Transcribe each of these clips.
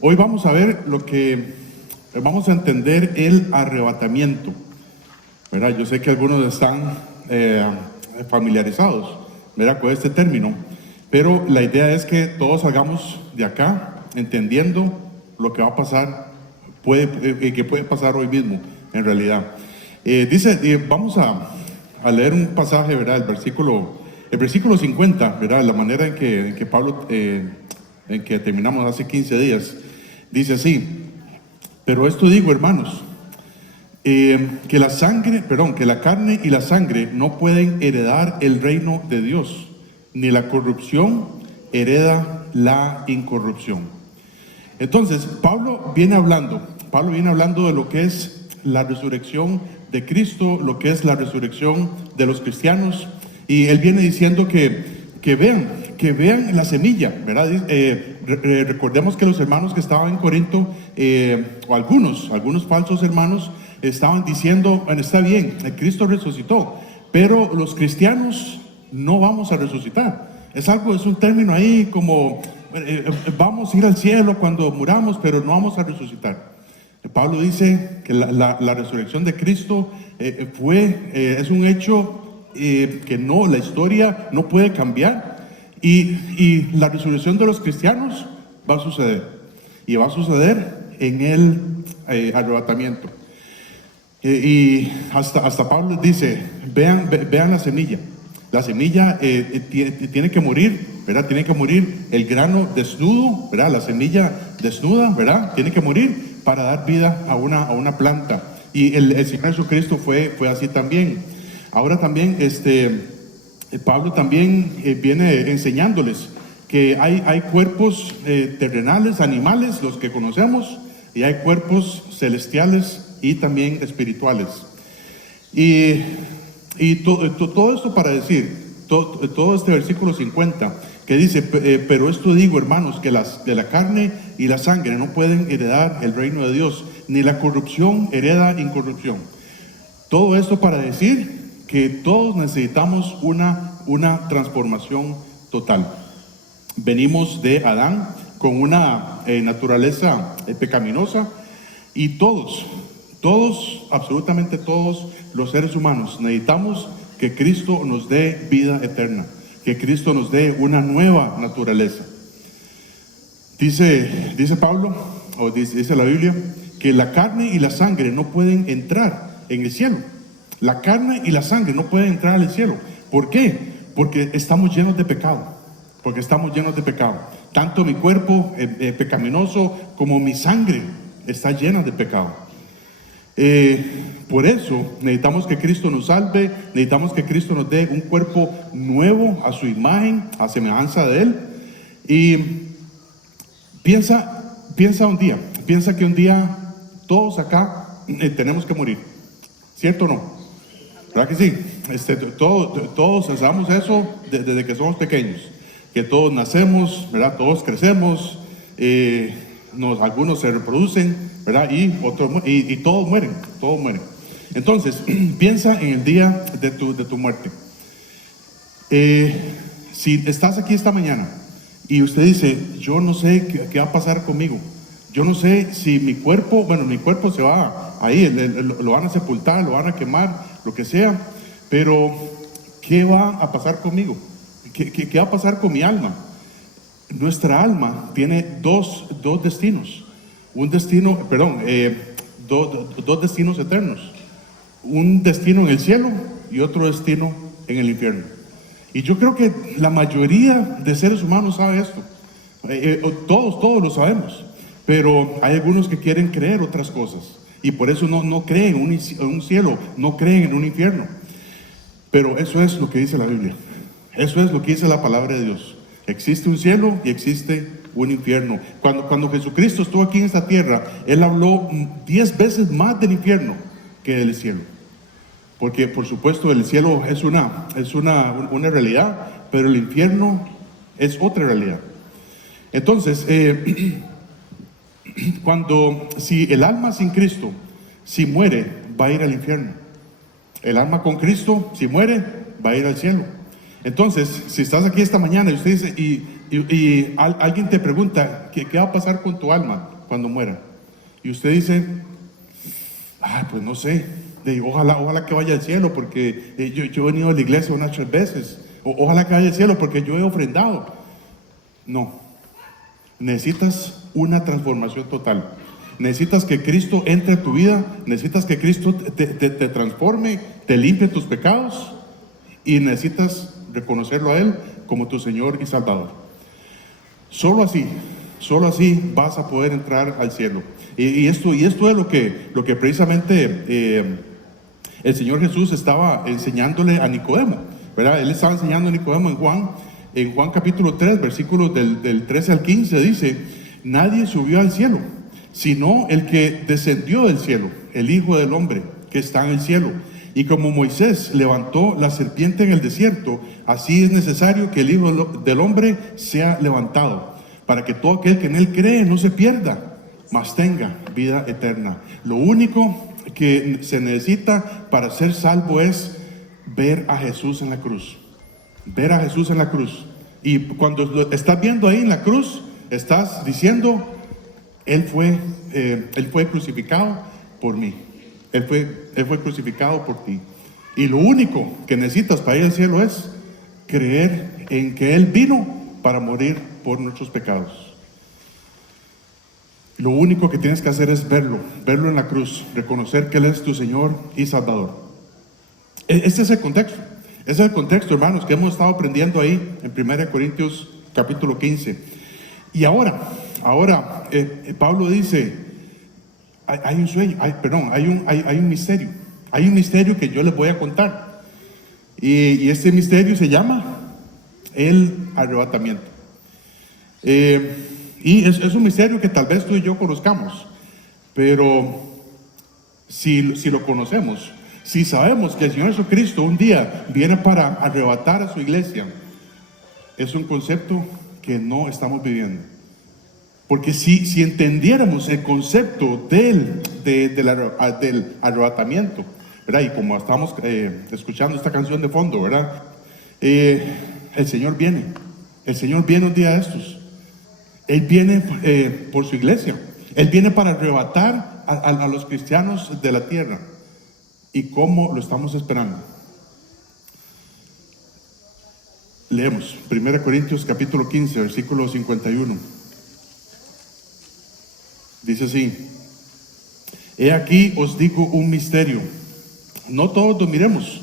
Hoy vamos a ver vamos a entender el arrebatamiento, ¿verdad? Yo sé que algunos están familiarizados, ¿verdad?, con este término, pero la idea es que todos salgamos de acá entendiendo lo que va a pasar, que puede pasar hoy mismo, en realidad. Vamos a leer un pasaje, ¿verdad?, el versículo 50, ¿verdad?, la manera en que Pablo, en que terminamos hace 15 días, dice así: pero esto digo, hermanos, que la carne y la sangre no pueden heredar el reino de Dios, ni la corrupción hereda la incorrupción. Entonces, Pablo viene hablando de lo que es la resurrección de Cristo, lo que es la resurrección de los cristianos, y él viene diciendo que vean la semilla, ¿verdad? Recordemos que los hermanos que estaban en Corinto, o algunos falsos hermanos, estaban diciendo: bueno, está bien, Cristo resucitó, pero los cristianos no vamos a resucitar. Es un término ahí como vamos a ir al cielo cuando muramos, pero no vamos a resucitar. Pablo dice que la resurrección de Cristo es un hecho que la historia no puede cambiar, y la resurrección de los cristianos va a suceder, y va a suceder en el arrebatamiento. Y hasta Pablo dice: vean la semilla. La semilla tiene que morir, ¿verdad? Tiene que morir el grano desnudo, ¿verdad? La semilla desnuda, ¿verdad? Tiene que morir para dar vida a una planta. Y el Señor Jesucristo fue así también. Ahora también Pablo también viene enseñándoles que hay cuerpos terrenales, animales, los que conocemos, y hay cuerpos celestiales y también espirituales. Y todo esto para decir, todo este versículo 50, que dice: pero esto digo, hermanos, que de la carne y la sangre no pueden heredar el reino de Dios, ni la corrupción hereda incorrupción. Todo esto para decir que todos necesitamos una transformación total. Venimos de Adán con una naturaleza pecaminosa, y todos, absolutamente todos los seres humanos necesitamos que Cristo nos dé vida eterna, que Cristo nos dé una nueva naturaleza. Dice Pablo, o dice la Biblia, que la carne y la sangre no pueden entrar en el cielo. La carne y la sangre no pueden entrar al cielo. ¿Por qué? Porque estamos llenos de pecado. Tanto mi cuerpo pecaminoso como mi sangre está llena de pecado. Por eso necesitamos que Cristo nos salve, necesitamos que Cristo nos dé un cuerpo nuevo a su imagen, a semejanza de Él. Y piensa que un día todos acá tenemos que morir, ¿cierto o no? ¿Verdad que sí? Todos pensamos eso desde que somos pequeños, que todos nacemos, ¿verdad? Todos crecemos, algunos se reproducen, ¿verdad? Y todos mueren. Entonces, piensa en el día de tu muerte. Si estás aquí esta mañana y usted dice: yo no sé qué va a pasar conmigo, yo no sé si mi cuerpo se va ahí, lo van a sepultar, lo van a quemar, lo que sea, pero ¿qué va a pasar conmigo? ¿Qué va a pasar con mi alma? Nuestra alma tiene dos destinos, dos destinos eternos, un destino en el cielo y otro destino en el infierno. Y yo creo que la mayoría de seres humanos sabe esto. Todos lo sabemos, pero hay algunos que quieren creer otras cosas, y por eso no creen en un cielo, no creen en un infierno. Pero eso es lo que dice la Biblia, eso es lo que dice la palabra de Dios. Existe un cielo y existe un infierno. Cuando Jesucristo estuvo aquí en esta tierra, Él habló 10 veces más del infierno que del cielo. Porque por supuesto el cielo es una realidad, pero el infierno es otra realidad. Entonces, si el alma sin Cristo, si muere, va a ir al infierno. El alma con Cristo, si muere, va a ir al cielo. Entonces, si estás aquí esta mañana y usted dice: y alguien te pregunta, ¿qué va a pasar con tu alma cuando muera? Y usted dice, pues no sé, ojalá que vaya al cielo, porque yo he venido a la iglesia unas 3 veces. Ojalá que vaya al cielo, porque yo he ofrendado. No, necesitas una transformación total. Necesitas que Cristo entre a tu vida, necesitas que Cristo te transforme, te limpie tus pecados, y necesitas reconocerlo a Él como tu Señor y Salvador. Solo así vas a poder entrar al cielo. Y esto es lo que precisamente el Señor Jesús estaba enseñándole a Nicodemo, ¿verdad? Él estaba enseñando a Nicodemo en Juan capítulo 3, versículos del 13 al 15, dice: nadie subió al cielo, sino el que descendió del cielo, el Hijo del Hombre que está en el cielo. Y como Moisés levantó la serpiente en el desierto, así es necesario que el Hijo del Hombre sea levantado, para que todo aquel que en él cree no se pierda, mas tenga vida eterna. Lo único que se necesita para ser salvo es ver a Jesús en la cruz. Ver a Jesús en la cruz. Y cuando lo estás viendo ahí en la cruz, estás diciendo: Él fue crucificado por mí. Él fue crucificado por ti. Y lo único que necesitas para ir al cielo es creer en que Él vino para morir por nuestros pecados. Lo único que tienes que hacer es verlo en la cruz, reconocer que Él es tu Señor y Salvador. Este es el contexto. Ese es el contexto, hermanos, que hemos estado aprendiendo ahí en 1 Corintios capítulo 15. Y ahora Pablo dice: hay un sueño, hay un misterio. Hay un misterio que yo les voy a contar. Y este misterio se llama el arrebatamiento. Y es un misterio que tal vez tú y yo conozcamos, pero si lo conocemos, si sabemos que el Señor Jesucristo un día viene para arrebatar a su iglesia, es un concepto que no estamos viviendo. Porque si entendiéramos el concepto del arrebatamiento, ¿verdad? Y como estamos escuchando esta canción de fondo, ¿verdad? El Señor viene un día de estos. Él viene por su iglesia. Él viene para arrebatar a los cristianos de la tierra. ¿Y cómo lo estamos esperando? Leemos 1 Corintios capítulo 15, versículo 51. Dice así: he aquí os digo un misterio, no todos dormiremos,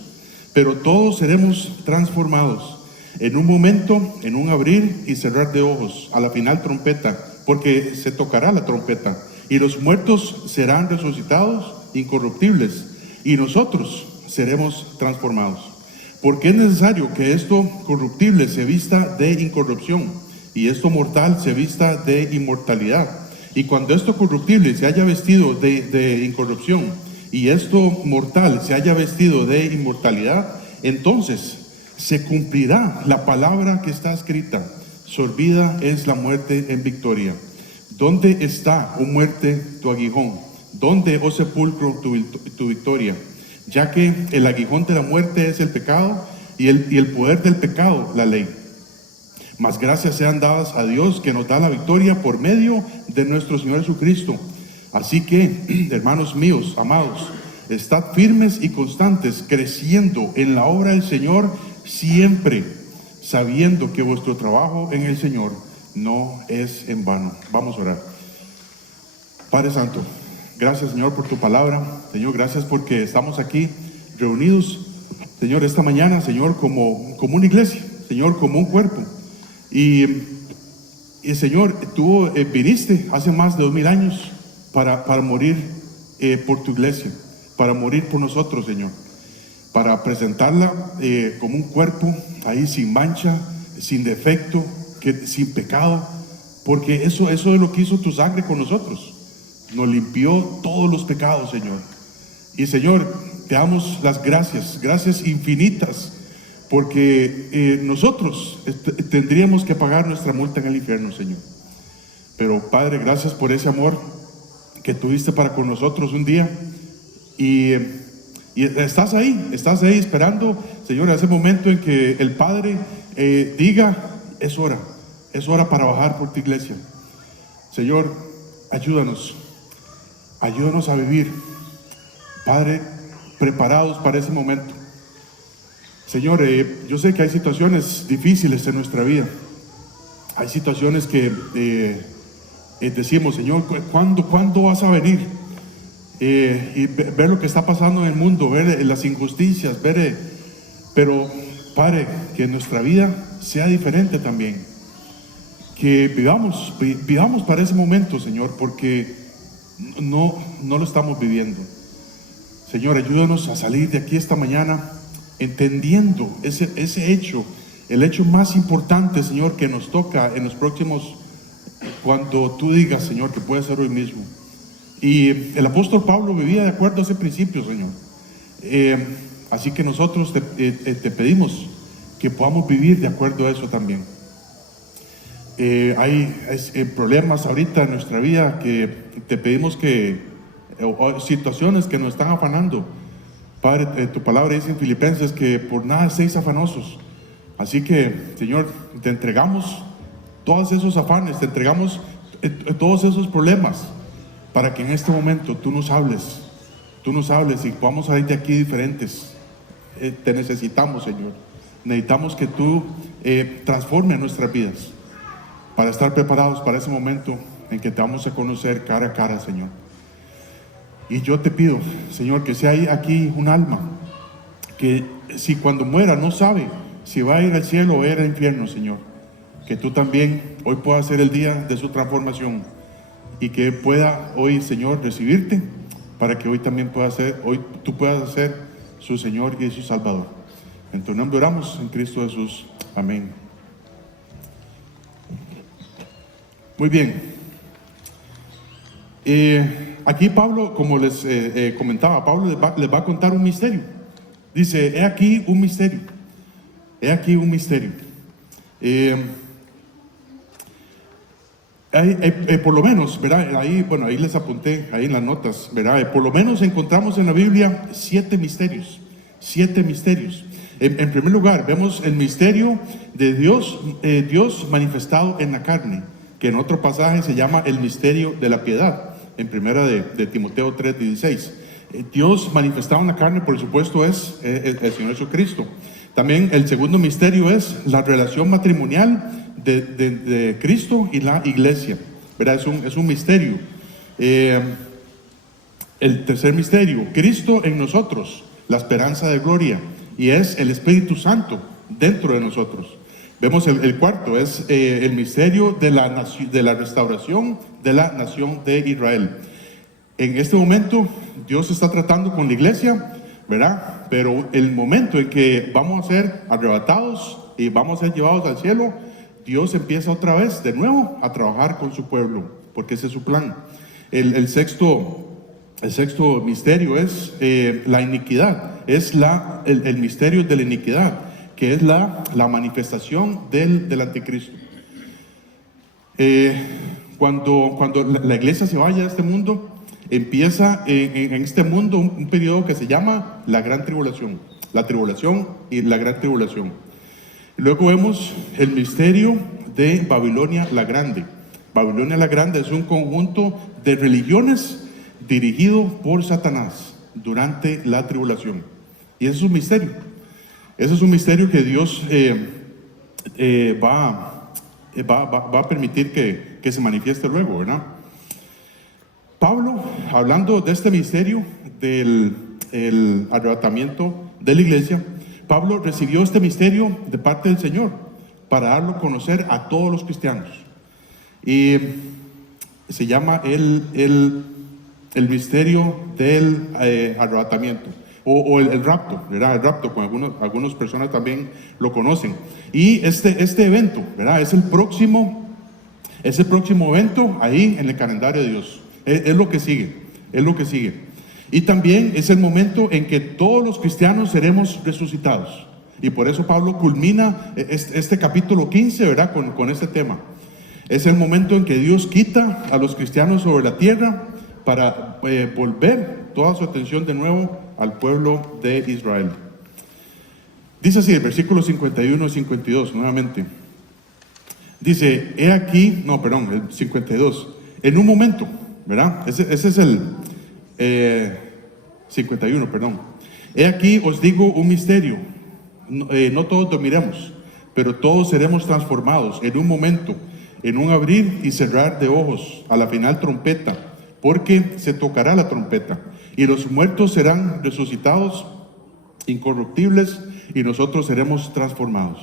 pero todos seremos transformados, en un momento, en un abrir y cerrar de ojos, a la final trompeta, porque se tocará la trompeta, y los muertos serán resucitados incorruptibles, y nosotros seremos transformados. Porque es necesario que esto corruptible se vista de incorrupción, y esto mortal se vista de inmortalidad. Y cuando esto corruptible se haya vestido de incorrupción, y esto mortal se haya vestido de inmortalidad, entonces se cumplirá la palabra que está escrita: sorbida es la muerte en victoria. ¿Dónde está, oh muerte, tu aguijón? ¿Dónde, oh sepulcro, tu victoria? Ya que el aguijón de la muerte es el pecado, y el poder del pecado, la ley. Mas gracias sean dadas a Dios, que nos da la victoria por medio de nuestro Señor Jesucristo. Así que, hermanos míos, amados, estad firmes y constantes, creciendo en la obra del Señor, siempre sabiendo que vuestro trabajo en el Señor no es en vano. Vamos a orar. Padre Santo, gracias, Señor, por tu palabra. Señor, gracias porque estamos aquí reunidos, Señor, esta mañana, Señor, como una iglesia, Señor, como un cuerpo. Y Señor, tú viniste hace más de 2000 años para morir por tu iglesia, para morir por nosotros, Señor, para presentarla como un cuerpo ahí sin mancha, sin defecto, sin pecado, porque eso es lo que hizo tu sangre con nosotros. Nos limpió todos los pecados, Señor. Y Señor, te damos las gracias infinitas, porque nosotros tendríamos que pagar nuestra multa en el infierno, Señor. Pero Padre, gracias por ese amor que tuviste para con nosotros un día. Y estás ahí esperando, Señor, ese momento en que el Padre diga: es hora, Es hora para bajar por tu iglesia. Señor, ayúdanos a vivir, Padre, preparados para ese momento. Señor, yo sé que hay situaciones difíciles en nuestra vida. Hay situaciones que decimos, Señor, ¿cuándo vas a venir? Y ver lo que está pasando en el mundo, ver las injusticias, pero Padre, que en nuestra vida sea diferente también. Que vivamos para ese momento, Señor, porque no lo estamos viviendo. Señor, ayúdanos a salir de aquí esta mañana entendiendo ese hecho, el hecho más importante, Señor, que nos toca en los próximos, cuando tú digas, Señor, que puede ser hoy mismo. Y el apóstol Pablo vivía de acuerdo a ese principio, Señor. Así que nosotros te pedimos que podamos vivir de acuerdo a eso también. Hay problemas ahorita en nuestra vida que te pedimos o situaciones que nos están afanando. Padre, tu palabra dice en Filipenses que por nada estéis afanosos. Así que, Señor, te entregamos todos esos afanes, te entregamos todos esos problemas, para que en este momento tú nos hables y podamos salir de aquí diferentes. Te necesitamos, Señor. Necesitamos que tú transformes nuestras vidas, para estar preparados para ese momento en que te vamos a conocer cara a cara, Señor. Y yo te pido, Señor, que si hay aquí un alma que si cuando muera no sabe si va a ir al cielo o a ir al infierno, Señor, que tú también hoy puedas ser el día de su transformación y que pueda hoy, Señor, recibirte, para que hoy también tú puedas ser su Señor y su Salvador. En tu nombre oramos, en Cristo Jesús. Amén. Muy bien. Aquí Pablo, como les comentaba, Pablo les va a contar un misterio. Dice, he aquí un misterio. He aquí un misterio. Por lo menos, ¿verdad? Ahí les apunté, ahí en las notas, ¿verdad? Por lo menos encontramos en la Biblia 7 misterios. 7 misterios. En primer lugar, vemos el misterio de Dios manifestado en la carne, que en otro pasaje se llama el misterio de la piedad, en primera de Timoteo 3:16. Dios manifestado en la carne, por supuesto, es el Señor Jesucristo. También el segundo misterio es la relación matrimonial de Cristo y la iglesia, ¿verdad? Es un misterio. El tercer misterio, Cristo en nosotros, la esperanza de gloria, y es el Espíritu Santo dentro de nosotros. Vemos el cuarto, es el misterio de la restauración de la nación de Israel. En este momento Dios está tratando con la iglesia, ¿verdad? Pero el momento en que vamos a ser arrebatados y vamos a ser llevados al cielo, Dios empieza otra vez, de nuevo, a trabajar con su pueblo, porque ese es su plan. El sexto misterio es la iniquidad, es el misterio de la iniquidad, que es la manifestación del anticristo. Cuando la iglesia se vaya a este mundo, empieza en este mundo un periodo que se llama la gran tribulación, la tribulación y la gran tribulación. Luego vemos el misterio de Babilonia la Grande. Babilonia la Grande es un conjunto de religiones dirigido por Satanás durante la tribulación. Y ese es un misterio. Ese es un misterio que Dios va a permitir que se manifieste luego, ¿verdad? Pablo, hablando de este misterio del arrebatamiento de la iglesia, Pablo recibió este misterio de parte del Señor para darlo a conocer a todos los cristianos. Y se llama el misterio del arrebatamiento o el rapto, ¿verdad? El rapto, con algunas personas también lo conocen. Y este evento, ¿verdad? Es el próximo evento ahí en el calendario de Dios. Es lo que sigue. Y también es el momento en que todos los cristianos seremos resucitados. Y por eso Pablo culmina este capítulo 15, ¿verdad? Con este tema. Es el momento en que Dios quita a los cristianos sobre la tierra para volver toda su atención de nuevo al pueblo de Israel. Dice así el versículo 51 y 52 nuevamente. Dice, he aquí, no, perdón, el 52, en un momento, ¿verdad? Ese es el 51, perdón. He aquí os digo un misterio, no todos dormiremos, pero todos seremos transformados en un momento, en un abrir y cerrar de ojos, a la final trompeta, porque se tocará la trompeta, y los muertos serán resucitados, incorruptibles, y nosotros seremos transformados.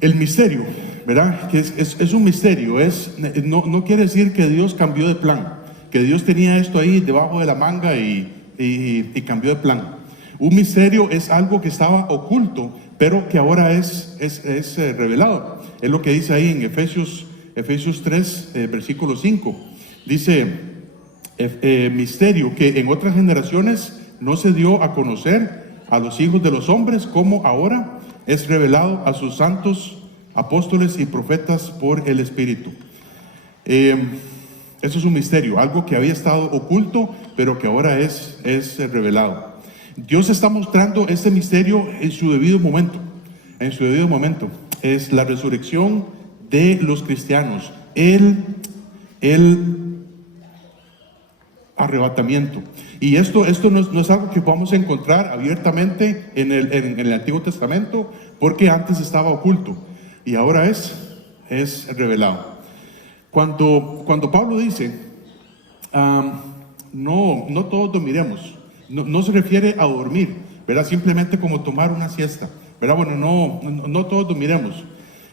El misterio, ¿verdad? Que es un misterio, no quiere decir que Dios cambió de plan, que Dios tenía esto ahí debajo de la manga y cambió de plan. Un misterio es algo que estaba oculto, pero que ahora es revelado. Es lo que dice ahí en Efesios 3, versículo 5. Dice, misterio que en otras generaciones no se dio a conocer a los hijos de los hombres, como ahora es revelado a sus santos apóstoles y profetas por el Espíritu. Eso es un misterio, algo que había estado oculto, pero que ahora es revelado. Dios está mostrando este misterio en su debido momento. En su debido momento. Es la resurrección de los cristianos. El arrebatamiento. Y esto no es algo que podamos encontrar abiertamente en el Antiguo Testamento, porque antes estaba oculto y ahora es revelado. Cuando Pablo dice, no todos dormiremos, no se refiere a dormir, ¿verdad? Simplemente como tomar una siesta, ¿verdad? Bueno, no todos dormiremos.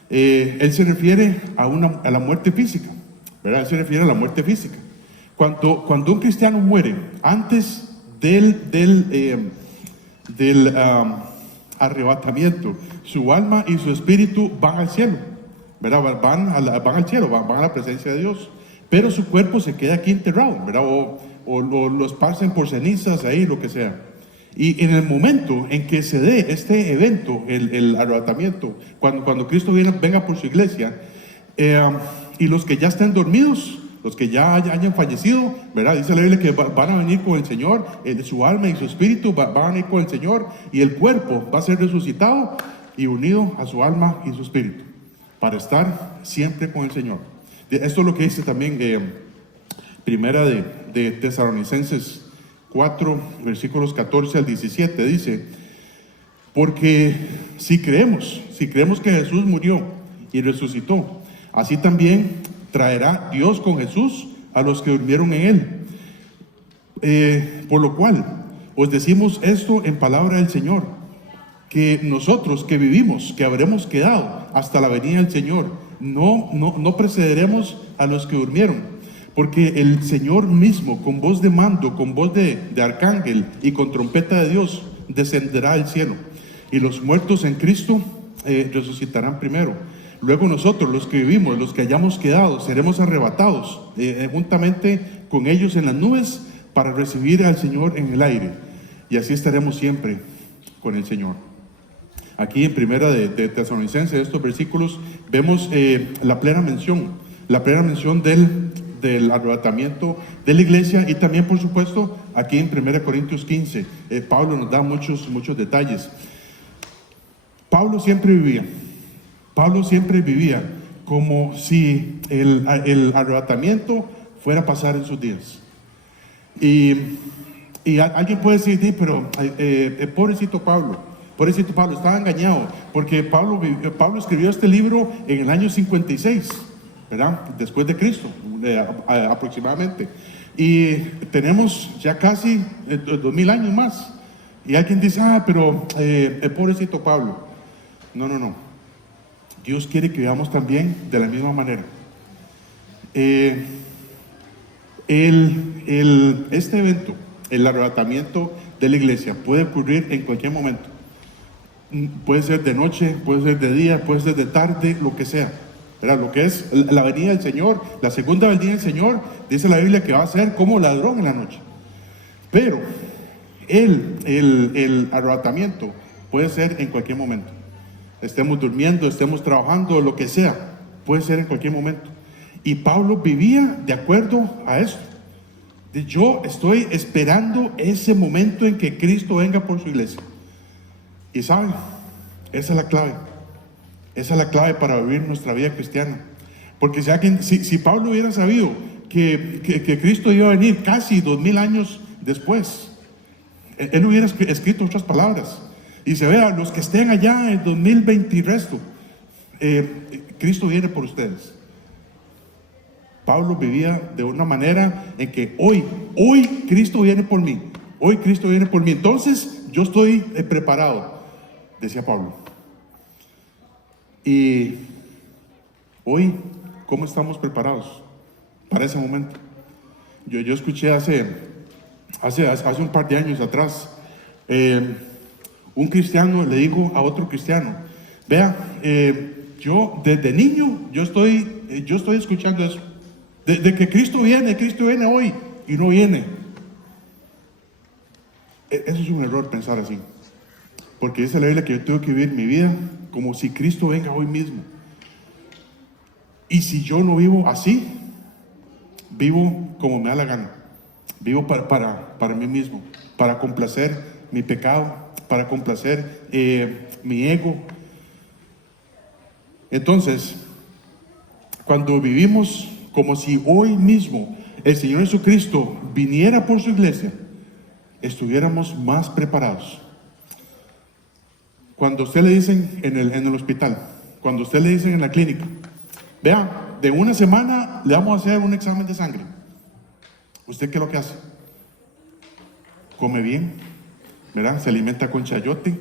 Él se refiere a la muerte física, ¿verdad? Él se refiere a la muerte física. Cuando un cristiano muere, antes del arrebatamiento, su alma y su espíritu van al cielo, ¿verdad? Van al cielo, van a la presencia de Dios, pero su cuerpo se queda aquí enterrado, ¿verdad? O lo esparcen por cenizas ahí, lo que sea. Y en el momento en que se dé este evento, el arrebatamiento, cuando Cristo venga por su iglesia, y los que ya estén dormidos, los que ya hayan fallecido, ¿verdad? Dice la Biblia que van a venir con el Señor, su alma y su espíritu van a venir con el Señor, y el cuerpo va a ser resucitado y unido a su alma y su espíritu, para estar siempre con el Señor. Esto es lo que dice también Primera de Tesalonicenses 4, versículos 14 al 17, dice, porque si creemos que Jesús murió y resucitó, así también traerá Dios con Jesús a los que durmieron en él. Por lo cual, os decimos esto en palabra del Señor, que nosotros que vivimos, que habremos quedado hasta la venida del Señor, no precederemos a los que durmieron, porque el Señor mismo, con voz de mando, con voz de arcángel y con trompeta de Dios, descenderá al cielo, y los muertos en Cristo resucitarán primero. Luego nosotros, los que vivimos, los que hayamos quedado, seremos arrebatados juntamente con ellos en las nubes para recibir al Señor en el aire. Y así estaremos siempre con el Señor. Aquí en Primera de Tesalonicenses, estos versículos, vemos la plena mención del arrebatamiento de la iglesia, y también, por supuesto, aquí en 1 Corintios 15, Pablo nos da muchos detalles. Pablo siempre vivía como si el arrebatamiento fuera a pasar en sus días. Y alguien puede decir, pero pobrecito Pablo, estaba engañado, porque Pablo escribió este libro en el año 56, ¿verdad? Después de Cristo, aproximadamente. Y tenemos ya casi 2000 años más. Y alguien dice, pero pobrecito Pablo. No. Dios quiere que vivamos también de la misma manera. Este evento, el arrebatamiento de la iglesia, puede ocurrir en cualquier momento. Puede ser de noche, puede ser de día, puede ser de tarde, lo que sea, ¿verdad? Lo que es la venida del Señor, la segunda venida del Señor, dice la Biblia que va a ser como ladrón en la noche. Pero el arrebatamiento puede ser en cualquier momento. Estemos durmiendo, estemos trabajando, lo que sea, puede ser en cualquier momento. Y Pablo vivía de acuerdo a eso. Yo estoy esperando ese momento en que Cristo venga por su iglesia. Y saben, esa es la clave. Esa es la clave para vivir nuestra vida cristiana. Porque si Pablo hubiera sabido que Cristo iba a venir casi 2000 años después, él hubiera escrito otras palabras. Y se vea, los que estén allá en 2020 y resto, Cristo viene por ustedes. Pablo vivía de una manera en que hoy Cristo viene por mí. Hoy Cristo viene por mí. Entonces yo estoy preparado, decía Pablo. Y hoy, ¿cómo estamos preparados para ese momento? Yo escuché hace un par de años atrás, un cristiano le dijo a otro cristiano: vea, yo desde niño, yo estoy escuchando eso, de que Cristo viene hoy, y no viene. Eso es un error, pensar así, porque dice la Biblia que yo tengo que vivir mi vida como si Cristo venga hoy mismo. Y si yo no vivo así, vivo como me da la gana, vivo para mí mismo, para complacer mi pecado, para complacer mi ego. Entonces, cuando vivimos como si hoy mismo el Señor Jesucristo viniera por su iglesia, estuviéramos más preparados. Cuando usted le dicen en el hospital, cuando usted le dicen en la clínica: vea, de una semana le vamos a hacer un examen de sangre, ¿usted qué es lo que hace? Come bien, ¿verdad? Se alimenta con chayote,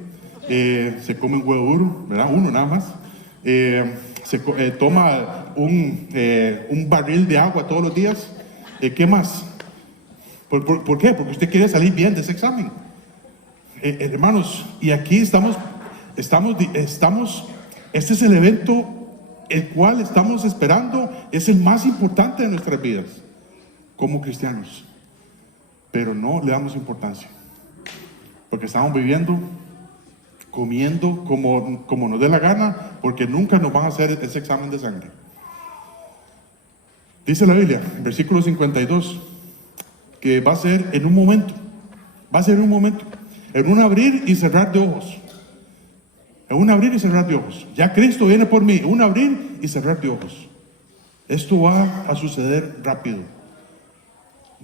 se come un huevo duro, ¿verdad? Uno nada más. Toma un barril de agua todos los días. ¿Qué más? ¿Por qué? Porque usted quiere salir bien de ese examen. Hermanos, y aquí estamos, este es el evento el cual estamos esperando, es el más importante de nuestras vidas como cristianos, pero no le damos importancia, porque estamos viviendo, comiendo como nos dé la gana, porque nunca nos van a hacer ese examen de sangre. Dice la Biblia, en versículo 52, que va a ser en un momento, en un abrir y cerrar de ojos. En un abrir y cerrar de ojos. Ya Cristo viene por mí, un abrir y cerrar de ojos. Esto va a suceder rápido.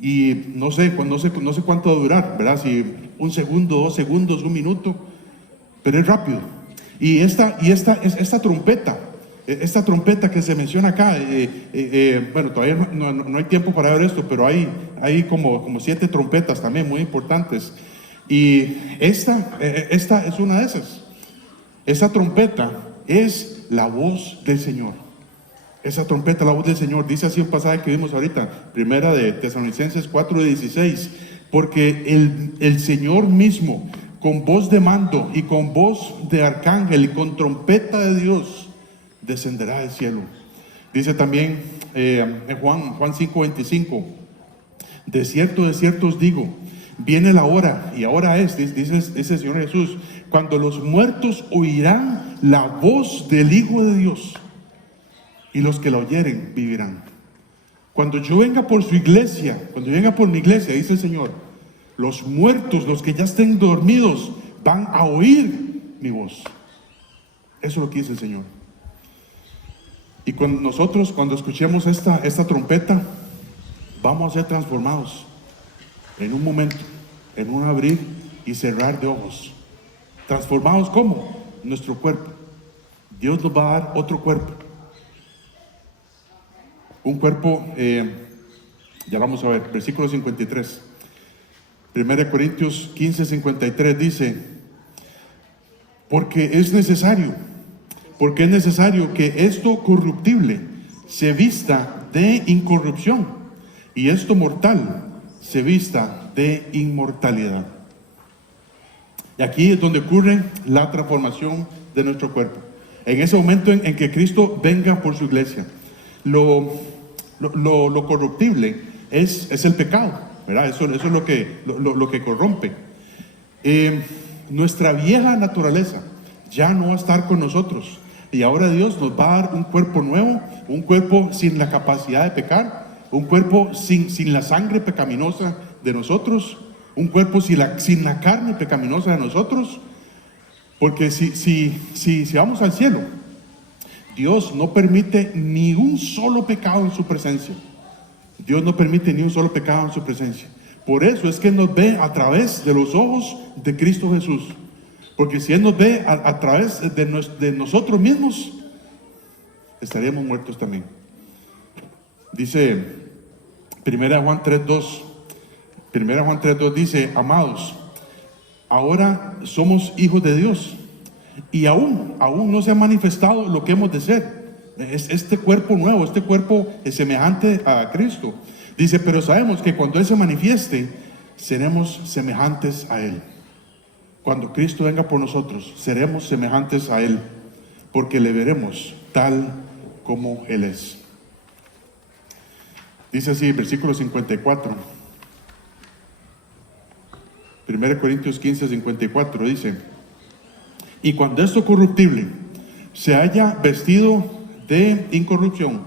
Y no sé cuánto va a durar, ¿verdad? Si 1 segundo, 2 segundos, 1 minuto, pero es rápido. Y esta trompeta que se menciona acá, bueno, todavía no hay tiempo para ver esto, pero hay como 7 trompetas también muy importantes. Y esta es una de esas. Esa trompeta es la voz del Señor. Esa trompeta, la voz del Señor, dice así un pasaje que vimos ahorita, primera de Tesalonicenses 4:16, porque el Señor mismo, con voz de mando y con voz de arcángel y con trompeta de Dios, descenderá del cielo. Dice también en Juan 5:25, de cierto os digo, viene la hora, y ahora dice el Señor Jesús, cuando los muertos oirán la voz del Hijo de Dios, y los que la oyeren vivirán. Cuando yo venga por su iglesia, cuando yo venga por mi iglesia, dice el Señor, los muertos, los que ya estén dormidos, van a oír mi voz. Eso es lo que dice el Señor. Y cuando escuchemos esta trompeta, vamos a ser transformados en un momento, en un abrir y cerrar de ojos. ¿Transformados cómo? Nuestro cuerpo. Dios nos va a dar otro cuerpo. Un cuerpo, ya vamos a ver, versículo 53. 1 Corintios 15:53 dice, porque es necesario que esto corruptible se vista de incorrupción y esto mortal se vista de inmortalidad. Y aquí es donde ocurre la transformación de nuestro cuerpo. En ese momento en que Cristo venga por su iglesia, lo corruptible es el pecado, ¿verdad? Eso es lo que corrompe. Nuestra vieja naturaleza ya no va a estar con nosotros. Y ahora Dios nos va a dar un cuerpo nuevo, un cuerpo sin la capacidad de pecar, un cuerpo sin la sangre pecaminosa de nosotros, un cuerpo sin la carne pecaminosa de nosotros. Porque si vamos al cielo, Dios no permite ni un solo pecado en su presencia. Dios no permite ni un solo pecado en su presencia. Por eso es que Él nos ve a través de los ojos de Cristo Jesús. Porque si Él nos ve a través de nosotros mismos, estaríamos muertos también. Dice 1 Juan 3:2. 1 Juan 3:2 dice: amados, ahora somos hijos de Dios, y aún no se ha manifestado lo que hemos de ser. Es este cuerpo nuevo, este cuerpo es semejante a Cristo. Dice, pero sabemos que cuando Él se manifieste, seremos semejantes a Él. Cuando Cristo venga por nosotros, seremos semejantes a Él, porque le veremos tal como Él es. Dice así, versículo 54. 1 Corintios 15:54 dice: y cuando esto corruptible se haya vestido de incorrupción,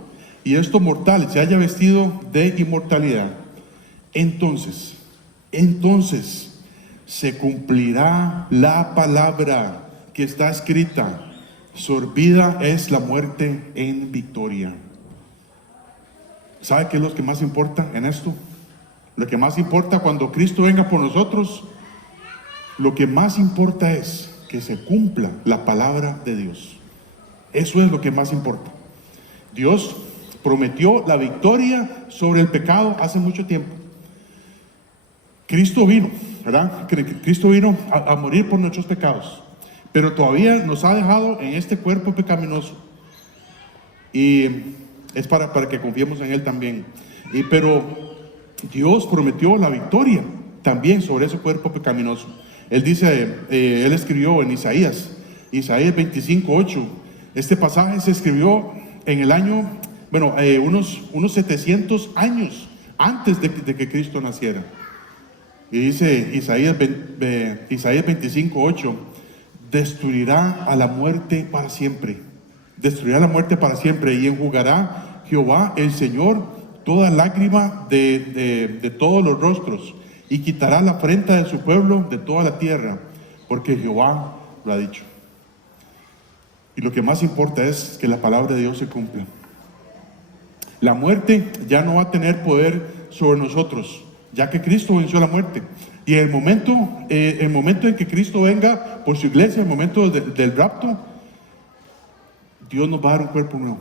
y esto mortal se haya vestido de inmortalidad, entonces se cumplirá la palabra que está escrita: sorbida es la muerte en victoria. ¿Sabe qué es lo que más importa en esto? Lo que más importa cuando Cristo venga por nosotros, lo que más importa es que se cumpla la palabra de Dios. Eso es lo que más importa. Dios prometió la victoria sobre el pecado hace mucho tiempo. Cristo vino, ¿verdad? Cristo vino a morir por nuestros pecados, pero todavía nos ha dejado en este cuerpo pecaminoso, y es para que confiemos en Él también. Pero Dios prometió la victoria también sobre ese cuerpo pecaminoso. Él dice, Él escribió en Isaías 25:8. Este pasaje se escribió en el año, unos 700 años antes de que Cristo naciera. Y dice Isaías 25:8: destruirá a la muerte para siempre. Destruirá la muerte para siempre, y enjugará Jehová el Señor toda lágrima de todos los rostros, y quitará la afrenta de su pueblo de toda la tierra, porque Jehová lo ha dicho. Y lo que más importa es que la palabra de Dios se cumpla. La muerte ya no va a tener poder sobre nosotros, ya que Cristo venció la muerte. Y en el momento en que Cristo venga por su iglesia, el momento del rapto, Dios nos va a dar un cuerpo nuevo,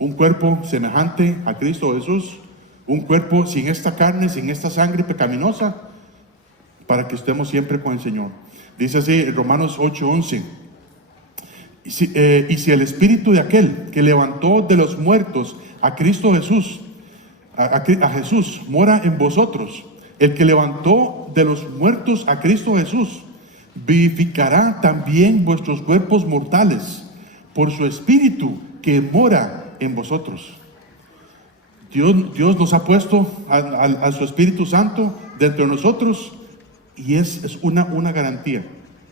un cuerpo semejante a Cristo Jesús, un cuerpo sin esta carne, sin esta sangre pecaminosa, para que estemos siempre con el Señor. Dice así en Romanos 8:11: y si el espíritu de aquel que levantó de los muertos a Cristo Jesús, a Jesús, mora en vosotros, el que levantó de los muertos a Cristo Jesús vivificará también vuestros cuerpos mortales por su espíritu que mora en vosotros. Dios nos ha puesto a su Espíritu Santo dentro de nosotros, y es una garantía.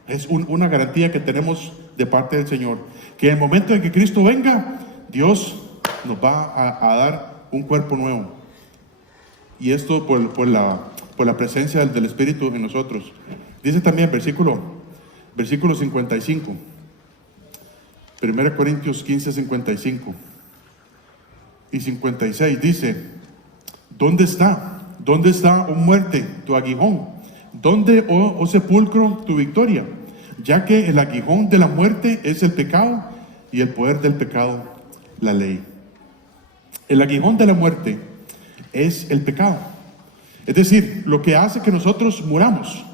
Es una garantía que tenemos de parte del Señor, que en el momento en que Cristo venga, Dios nos va a dar un cuerpo nuevo. Y esto por la presencia del Espíritu en nosotros. Dice también versículo 55, 1 Corintios 15:55 y 56, dice: ¿Dónde está, oh muerte, tu aguijón? ¿Dónde, oh sepulcro, tu victoria? Ya que el aguijón de la muerte es el pecado, y el poder del pecado, la ley. El aguijón de la muerte es el pecado. Es decir, lo que hace que nosotros muramos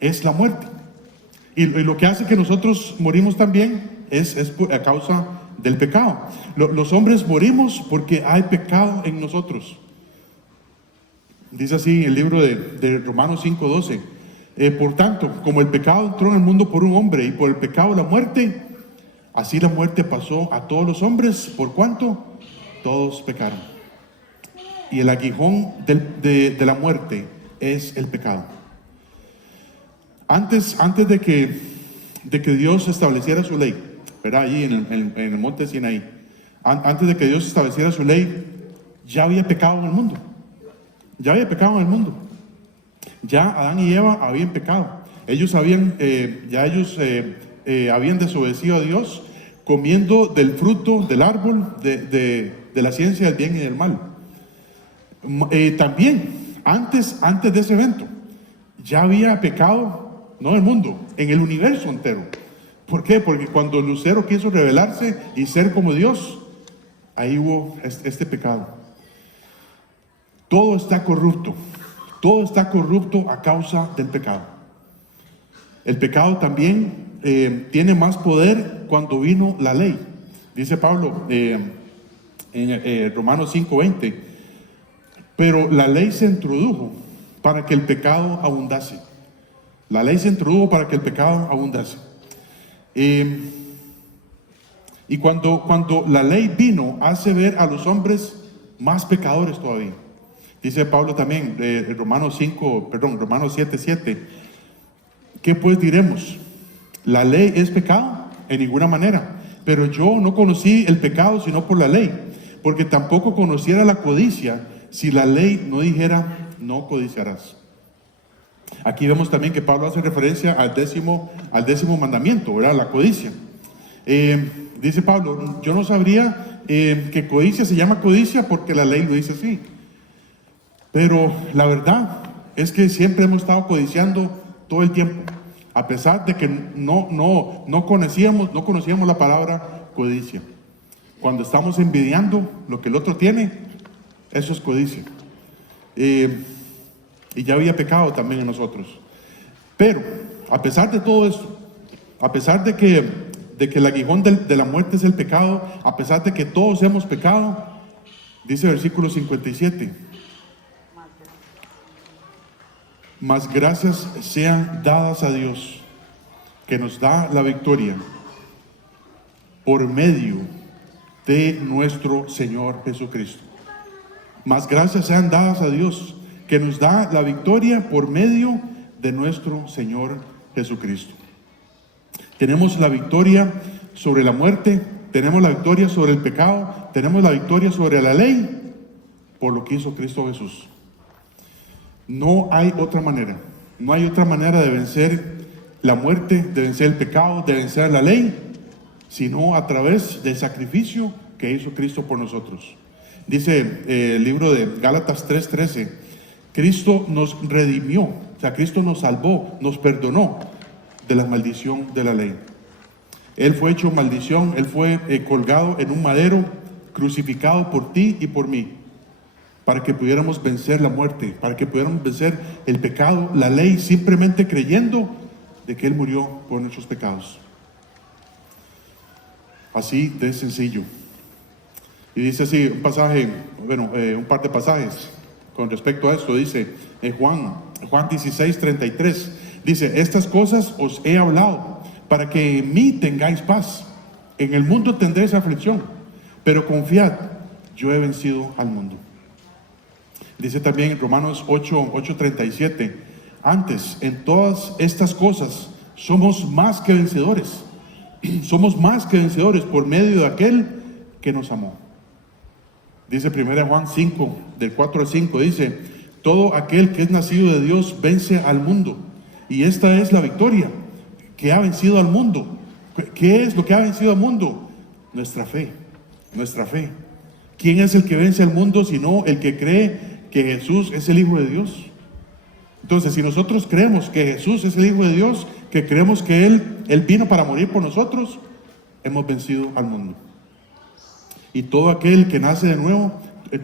es la muerte. Y lo que hace que nosotros morimos también es a causa del pecado. Los hombres morimos porque hay pecado en nosotros. Dice así el libro de Romanos 5:12: por tanto, como el pecado entró en el mundo por un hombre, y por el pecado la muerte, así la muerte pasó a todos los hombres, por cuanto todos pecaron. Y el aguijón de la muerte es el pecado. Antes de que Dios estableciera su ley, ¿verdad? Allí en el monte Sinaí, antes de que Dios estableciera su ley, ya había pecado en el mundo. Ya había pecado en el mundo. Ya Adán y Eva habían pecado. Ellos habían desobedecido a Dios comiendo del fruto del árbol de la ciencia del bien y del mal. También, antes de ese evento, ya había pecado, no en el mundo, en el universo entero. ¿Por qué? Porque cuando Lucero quiso rebelarse y ser como Dios, ahí hubo este pecado. Todo está corrupto a causa del pecado. El pecado también tiene más poder cuando vino la ley. Dice Pablo en Romanos 5:20, pero la ley se introdujo para que el pecado abundase. La ley se introdujo para que el pecado abundase. Y cuando la ley vino, hace ver a los hombres más pecadores todavía. Dice Pablo también, Romanos 7:7, ¿qué pues diremos? ¿La ley es pecado? En ninguna manera. Pero yo no conocí el pecado sino por la ley, porque tampoco conociera la codicia si la ley no dijera, no codiciarás. Aquí vemos también que Pablo hace referencia al décimo mandamiento, ¿verdad? La codicia. Dice Pablo, yo no sabría que codicia se llama codicia porque la ley lo dice así. Pero la verdad es que siempre hemos estado codiciando todo el tiempo, a pesar de que no conocíamos la palabra codicia. Cuando estamos envidiando lo que el otro tiene, eso es codicia. Y ya había pecado también en nosotros. Pero, a pesar de todo esto, a pesar de que el aguijón de la muerte es el pecado, a pesar de que todos hemos pecado, dice el versículo 57, mas gracias sean dadas a Dios, que nos da la victoria por medio de nuestro Señor Jesucristo. Mas gracias sean dadas a Dios, que nos da la victoria por medio de nuestro Señor Jesucristo. Tenemos la victoria sobre la muerte, tenemos la victoria sobre el pecado, tenemos la victoria sobre la ley, por lo que hizo Cristo Jesús. No hay otra manera, no hay otra manera de vencer la muerte, de vencer el pecado, de vencer la ley, sino a través del sacrificio que hizo Cristo por nosotros. Dice el libro de Gálatas 3:13, Cristo nos redimió, o sea, Cristo nos salvó, nos perdonó de la maldición de la ley. Él fue hecho maldición, Él fue colgado en un madero, crucificado por ti y por mí, para que pudiéramos vencer la muerte, para que pudiéramos vencer el pecado, la ley, simplemente creyendo de que Él murió por nuestros pecados. Así de sencillo. Y dice así, un par de pasajes con respecto a esto. Dice Juan 16:33, dice, estas cosas os he hablado para que en mí tengáis paz. En el mundo tendréis aflicción, pero confiad, yo he vencido al mundo. Dice también en Romanos 8:37, antes, en todas estas cosas, somos más que vencedores. Somos más que vencedores por medio de aquel que nos amó. Dice 1 Juan 5, del 4 al 5, dice, todo aquel que es nacido de Dios vence al mundo. Y esta es la victoria que ha vencido al mundo. ¿Qué es lo que ha vencido al mundo? Nuestra fe, nuestra fe. ¿Quién es el que vence al mundo sino el que cree que Jesús es el Hijo de Dios? Entonces, si nosotros creemos que Jesús es el Hijo de Dios, que creemos que Él vino para morir por nosotros, hemos vencido al mundo. Y todo aquel que nace de nuevo,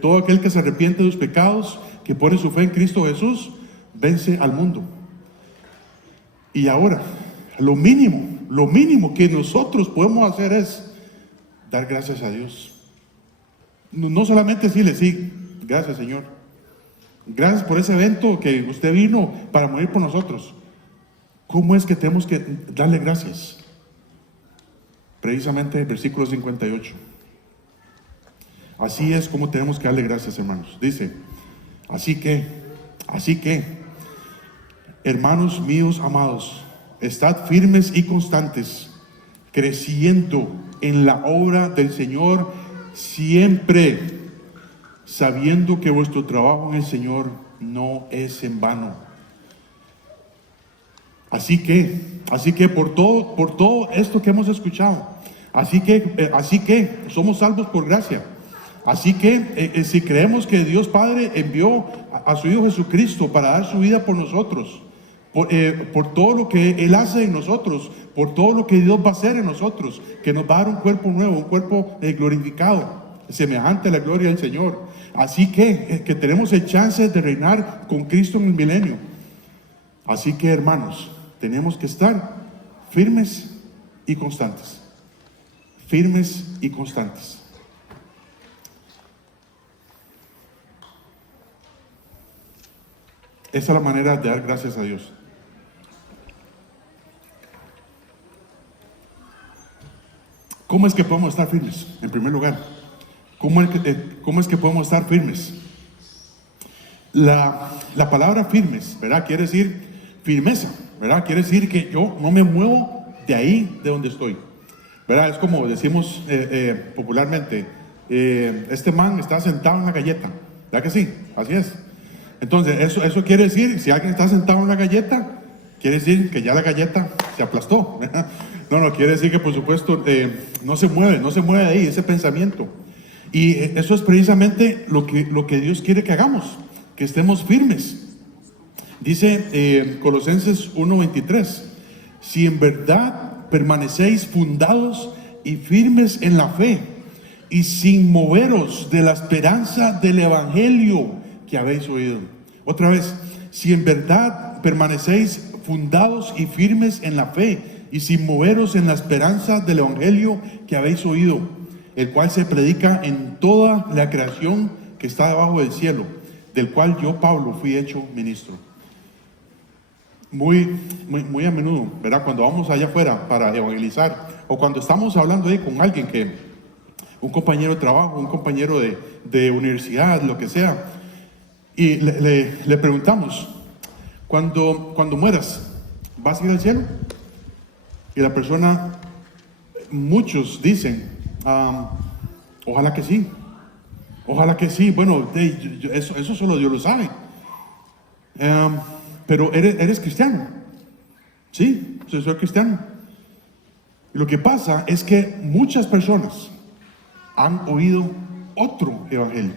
todo aquel que se arrepiente de sus pecados, que pone su fe en Cristo Jesús, vence al mundo. Y ahora, lo mínimo que nosotros podemos hacer es dar gracias a Dios. No solamente decirle, sí, gracias Señor. Gracias por ese evento que usted vino para morir por nosotros. ¿Cómo es que tenemos que darle gracias? Precisamente el versículo 58. Así es como tenemos que darle gracias, hermanos. Dice, así que, hermanos míos amados, estad firmes y constantes, creciendo en la obra del Señor siempre, sabiendo que vuestro trabajo en el Señor no es en vano. Así que por todo esto que hemos escuchado, Así que somos salvos por gracia. Así que si creemos que Dios Padre envió a su Hijo Jesucristo para dar su vida por nosotros, por todo lo que Él hace en nosotros, por todo lo que Dios va a hacer en nosotros, que nos va a dar un cuerpo nuevo, un cuerpo glorificado, semejante a la gloria del Señor. Así que tenemos el chance de reinar con Cristo en el milenio. Así que, hermanos, tenemos que estar firmes y constantes. Firmes y constantes. Esa es la manera de dar gracias a Dios. ¿Cómo es que podemos estar firmes? En primer lugar, ¿cómo es que podemos estar firmes? La palabra firmes, ¿verdad? Quiere decir firmeza, ¿verdad? Quiere decir que yo no me muevo de ahí, de donde estoy, ¿verdad? Es como decimos popularmente, este man está sentado en la galleta, ¿verdad que sí? Así es. Entonces, eso quiere decir, si alguien está sentado en la galleta, quiere decir que ya la galleta se aplastó, ¿verdad? No, quiere decir que por supuesto no se mueve de ahí ese pensamiento. Y eso es precisamente lo que Dios quiere que hagamos, que estemos firmes. Dice Colosenses 1:23, si en verdad permanecéis fundados y firmes en la fe, y sin moveros de la esperanza del Evangelio que habéis oído. Otra vez, si en verdad permanecéis fundados y firmes en la fe, y sin moveros en la esperanza del Evangelio que habéis oído, el cual se predica en toda la creación que está debajo del cielo, del cual yo, Pablo, fui hecho ministro. Muy a menudo, ¿verdad? Cuando vamos allá afuera para evangelizar, o cuando estamos hablando ahí con alguien un compañero de trabajo, un compañero de universidad, lo que sea, y le preguntamos, cuando mueras, ¿vas a ir al cielo? Y la persona, muchos dicen, ojalá que sí, bueno, eso solo Dios lo sabe. Pero eres cristiano, sí, soy cristiano. Y lo que pasa es que muchas personas han oído otro evangelio,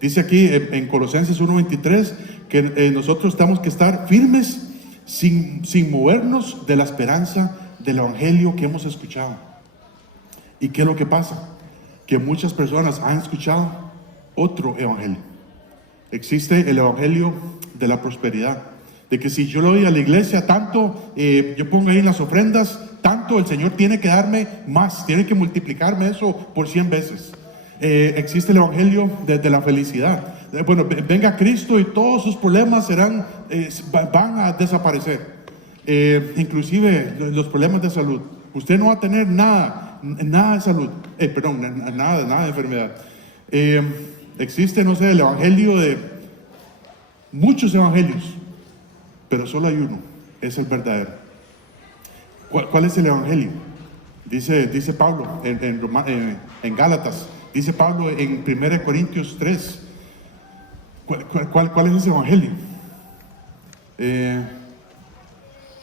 Dice aquí en Colosenses 1:23 que nosotros tenemos que estar firmes sin movernos de la esperanza del evangelio que hemos escuchado. ¿Y qué es lo que pasa? Que muchas personas han escuchado otro evangelio. Existe el evangelio de la prosperidad, de que si yo le doy a la iglesia tanto, yo pongo ahí las ofrendas, tanto el Señor tiene que darme más, tiene que multiplicarme eso por 100 veces. Existe el evangelio de la felicidad. Bueno, venga Cristo y todos sus problemas van a desaparecer. Inclusive los problemas de salud. Usted no va a tener nada de salud, nada de enfermedad. Existe, no sé, el evangelio de muchos evangelios, pero solo hay uno, es el verdadero. ¿Cuál es el evangelio? Dice Pablo en Gálatas, dice Pablo en 1 Corintios 3. ¿Cuál es ese evangelio?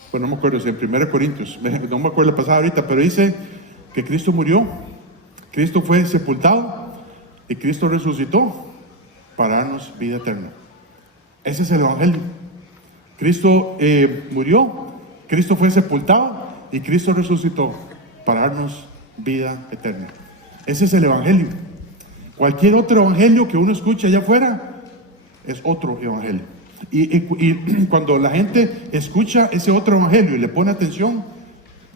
Pues no me acuerdo, si en 1 Corintios, no me acuerdo la pasada ahorita, pero dice que Cristo murió, Cristo fue sepultado y Cristo resucitó para darnos vida eterna. Ese es el evangelio. Cristo murió, Cristo fue sepultado y Cristo resucitó para darnos vida eterna. Ese es el evangelio. Cualquier otro evangelio que uno escuche allá afuera es otro evangelio. Y cuando la gente escucha ese otro evangelio y le pone atención,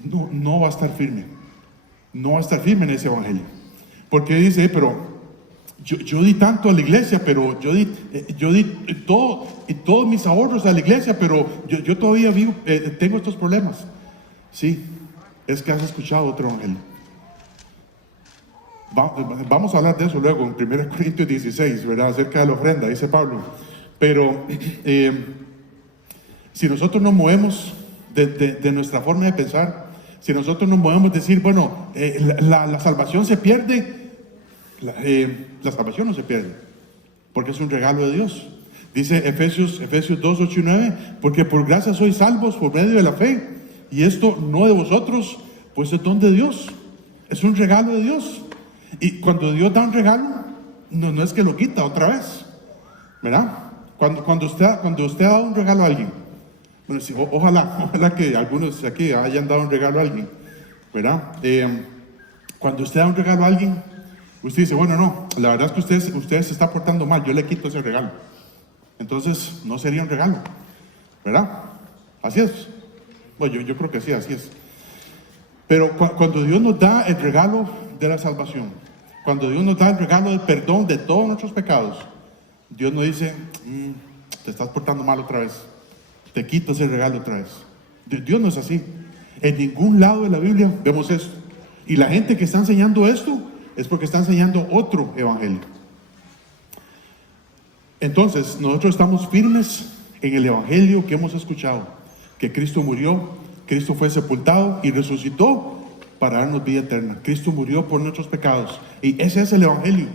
no va a estar firme. No va a estar firme en ese evangelio. Porque dice, pero yo di tanto a la iglesia, pero yo di todos mis ahorros a la iglesia, pero yo todavía tengo estos problemas. Sí, es que has escuchado otro evangelio. Vamos a hablar de eso luego en 1 Corintios 16, ¿verdad? Acerca de la ofrenda, dice Pablo. Pero si nosotros nos movemos de nuestra forma de pensar, si nosotros nos movemos decir, bueno, la salvación se pierde, la salvación no se pierde, porque es un regalo de Dios. Dice Efesios 2, 8 y 9, porque por gracia sois salvos por medio de la fe, Y esto no de vosotros, pues es don de Dios. Es un regalo de Dios. Y cuando Dios da un regalo, no es que lo quita otra vez, ¿verdad? Cuando usted ha dado un regalo a alguien, bueno, sí, ojalá que algunos aquí hayan dado un regalo a alguien, ¿verdad? Cuando usted da un regalo a alguien, usted dice, bueno, no, la verdad es que usted se está portando mal, yo le quito ese regalo. Entonces, no sería un regalo, ¿verdad? Así es. Bueno, yo creo que sí, así es. Pero cuando Dios nos da el regalo de la salvación, cuando Dios nos da el regalo del perdón de todos nuestros pecados, Dios nos dice, te estás portando mal otra vez, te quito ese regalo otra vez. Dios no es así. En ningún lado de la Biblia vemos esto. Y la gente que está enseñando esto es porque está enseñando otro evangelio. Entonces, nosotros estamos firmes en el evangelio que hemos escuchado, que Cristo murió, Cristo fue sepultado y resucitó para darnos vida eterna. Cristo murió por nuestros pecados y ese es el evangelio.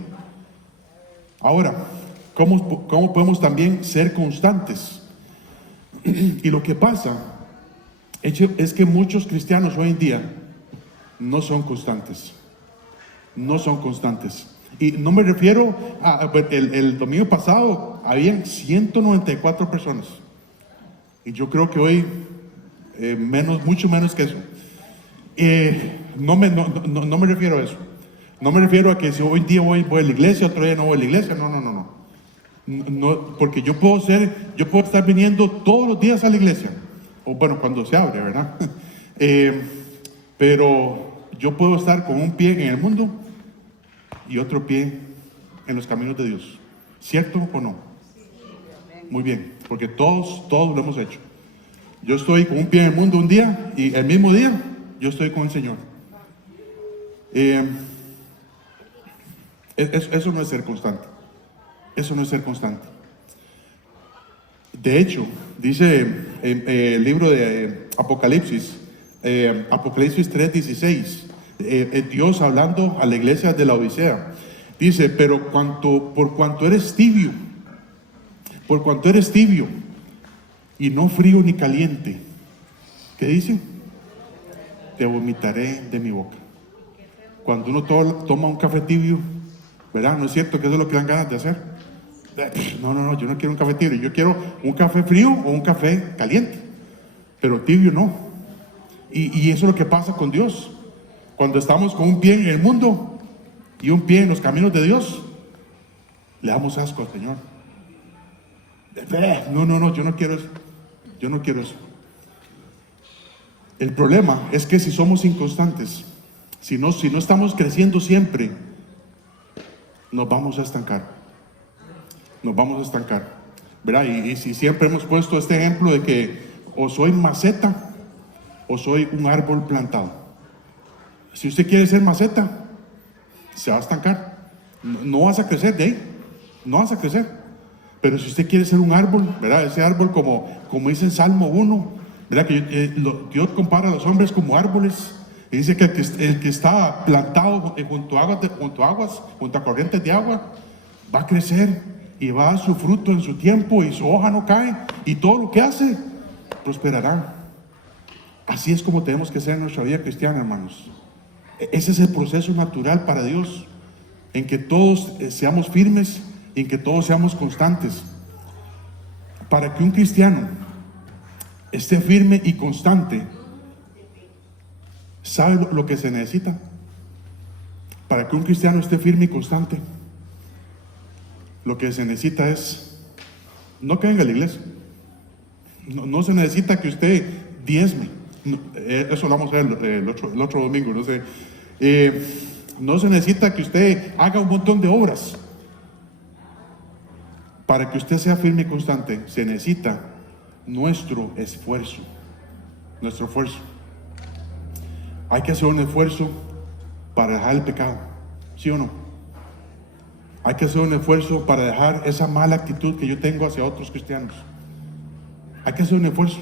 Ahora, ¿cómo podemos también ser constantes? Y lo que pasa es que muchos cristianos hoy en día no son constantes. No son constantes. Y no me refiero a el domingo pasado habían 194 personas. Y yo creo que hoy mucho menos que eso. No me refiero a eso. No me refiero a que si hoy día voy a la iglesia, otro día no voy a la iglesia. No, porque yo puedo estar viniendo todos los días a la iglesia. O bueno, cuando se abre, ¿verdad? Pero yo puedo estar con un pie en el mundo y otro pie en los caminos de Dios. ¿Cierto o no? Muy bien, porque todos lo hemos hecho. Yo estoy con un pie en el mundo un día y el mismo día yo estoy con el Señor. Eso no es ser constante. Eso no es ser constante. De hecho, dice el libro de Apocalipsis, Apocalipsis 3:16, Dios hablando a la iglesia de la Odisea, dice, pero por cuanto eres tibio y no frío ni caliente, ¿qué dice? Te vomitaré de mi boca. Cuando uno toma un café tibio, ¿verdad? ¿No es cierto que eso es lo que dan ganas de hacer? No, yo no quiero un café tibio, yo quiero un café frío o un café caliente, pero tibio no. Y eso es lo que pasa con Dios. Cuando estamos con un pie en el mundo y un pie en los caminos de Dios, le damos asco al Señor. No, yo no quiero eso. Yo no quiero eso. El problema es que si somos inconstantes, si no estamos creciendo siempre, nos vamos a estancar. Nos vamos a estancar, ¿verdad? Y si siempre hemos puesto este ejemplo de que o soy maceta o soy un árbol plantado. Si usted quiere ser maceta, se va a estancar. No vas a crecer de ahí. No vas a crecer. Pero si usted quiere ser un árbol, ¿verdad? Ese árbol como dice en Salmo 1, ¿verdad? Que Dios compara a los hombres como árboles. Y dice que el que está plantado junto a corrientes de agua, va a crecer y va a dar su fruto en su tiempo y su hoja no cae y todo lo que hace prosperará. Así es como tenemos que ser en nuestra vida cristiana, hermanos. Ese es el proceso natural para Dios, en que todos seamos firmes, en que todos seamos constantes. Para que un cristiano esté firme y constante, ¿sabe lo que se necesita? Para que un cristiano esté firme y constante, lo que se necesita es no que venga a la iglesia. No se necesita que usted diezme. Eso lo vamos a ver el otro domingo. No se necesita que usted haga un montón de obras. Para que usted sea firme y constante, se necesita nuestro esfuerzo. Nuestro esfuerzo. Hay que hacer un esfuerzo para dejar el pecado. ¿Sí o no? Hay que hacer un esfuerzo para dejar esa mala actitud que yo tengo hacia otros cristianos. Hay que hacer un esfuerzo.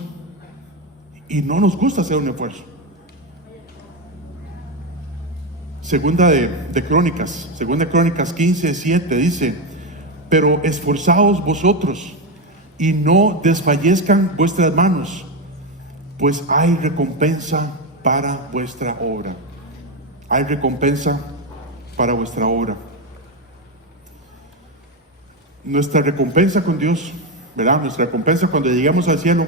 Y no nos gusta hacer un esfuerzo. Segunda Crónicas 15:7 dice, pero esforzaos vosotros y no desfallezcan vuestras manos, pues hay recompensa para vuestra obra. Hay recompensa para vuestra obra. Nuestra recompensa con Dios, ¿verdad? Nuestra recompensa cuando lleguemos al cielo.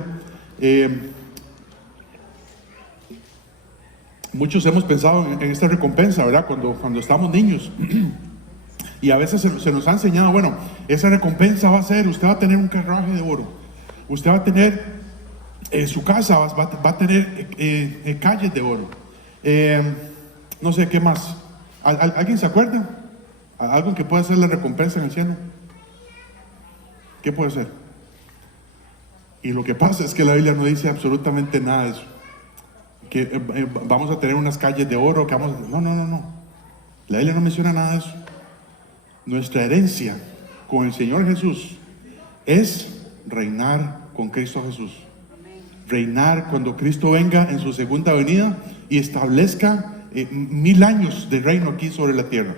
Muchos hemos pensado en esta recompensa, ¿verdad? Cuando estamos niños. Y a veces se nos ha enseñado, bueno, esa recompensa va a ser, usted va a tener un carruaje de oro. Usted va a tener su casa, va a tener calles de oro. No sé, ¿qué más? ¿Alguien se acuerda? ¿Algo que pueda ser la recompensa en el cielo? ¿Qué puede ser? Y lo que pasa es que la Biblia no dice absolutamente nada de eso. Que vamos a tener unas calles de oro, que vamos a... No. La Biblia no menciona nada de eso. Nuestra herencia con el Señor Jesús es reinar con Cristo Jesús. Reinar cuando Cristo venga en su segunda venida y establezca 1000 años de reino aquí sobre la tierra.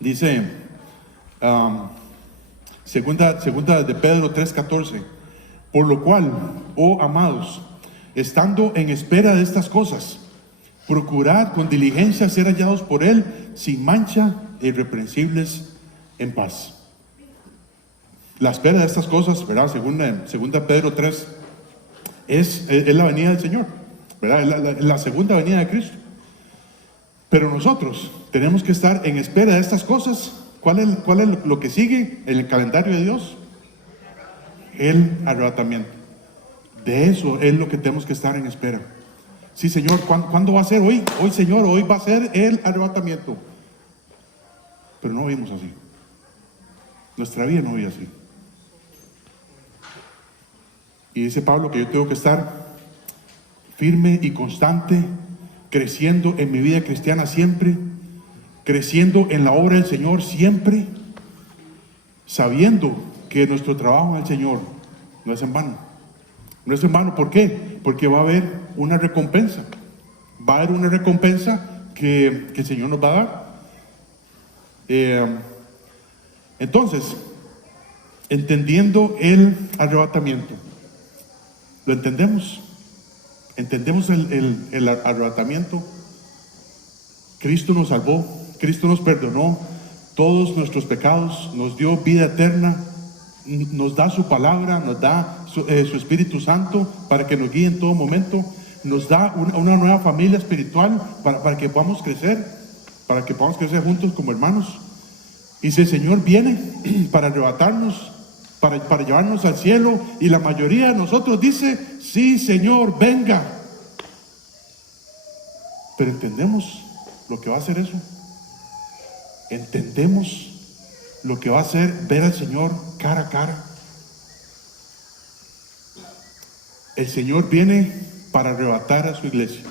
Dice segunda de Pedro 3:14: por lo cual, oh amados, estando en espera de estas cosas, procurad con diligencia ser hallados por Él sin mancha e irreprensibles en paz. La espera de estas cosas, ¿verdad? Segunda Pedro 3, es la venida del Señor, ¿verdad? La segunda venida de Cristo. Pero nosotros tenemos que estar en espera de estas cosas. ¿Cuál es lo que sigue en el calendario de Dios? El arrebatamiento. De eso es lo que tenemos que estar en espera. Sí, Señor, ¿cuándo va a ser? Hoy, Señor, hoy va a ser el arrebatamiento. Pero no vivimos así. Nuestra vida no vive así. Y dice Pablo que yo tengo que estar firme y constante, creciendo en mi vida cristiana siempre, creciendo en la obra del Señor siempre, sabiendo que nuestro trabajo en el Señor no es en vano. No es en vano, ¿por qué? Porque va a haber una recompensa. Va a haber una recompensa que el Señor nos va a dar. Entonces, entendiendo el arrebatamiento, ¿lo entendemos? ¿Entendemos el arrebatamiento? Cristo nos salvó, Cristo nos perdonó todos nuestros pecados, nos dio vida eterna, nos da su palabra, nos da su Espíritu Santo para que nos guíe en todo momento, nos da una nueva familia espiritual para que podamos crecer juntos como hermanos. Y si el Señor viene para arrebatarnos, para llevarnos al cielo, y la mayoría de nosotros dice: sí, Señor, venga. Pero entendemos lo que va a hacer eso. Entendemos lo que va a hacer ver al Señor cara a cara. El Señor viene para arrebatar a su iglesia.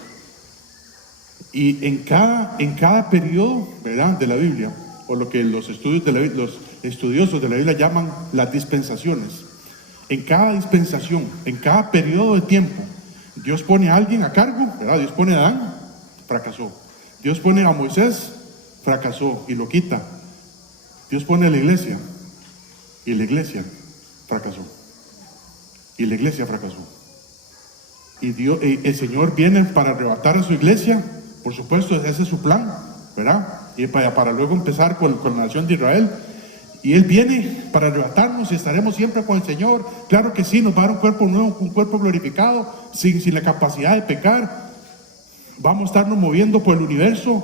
Y en cada periodo, ¿verdad?, de la Biblia, o lo que los estudiosos de la Biblia llaman las dispensaciones. En cada dispensación, en cada periodo de tiempo, Dios pone a alguien a cargo, ¿verdad? Dios pone a Adán, fracasó. Dios pone a Moisés, fracasó y lo quita. Dios pone a la iglesia y la iglesia fracasó. Y la iglesia fracasó. Y el Señor viene para arrebatar a su iglesia, por supuesto, ese es su plan, ¿verdad? Y para luego empezar con la nación de Israel. Y Él viene para arrebatarnos y estaremos siempre con el Señor. Claro que sí, nos va a dar un cuerpo nuevo, un cuerpo glorificado, sin la capacidad de pecar. Vamos a estarnos moviendo por el universo.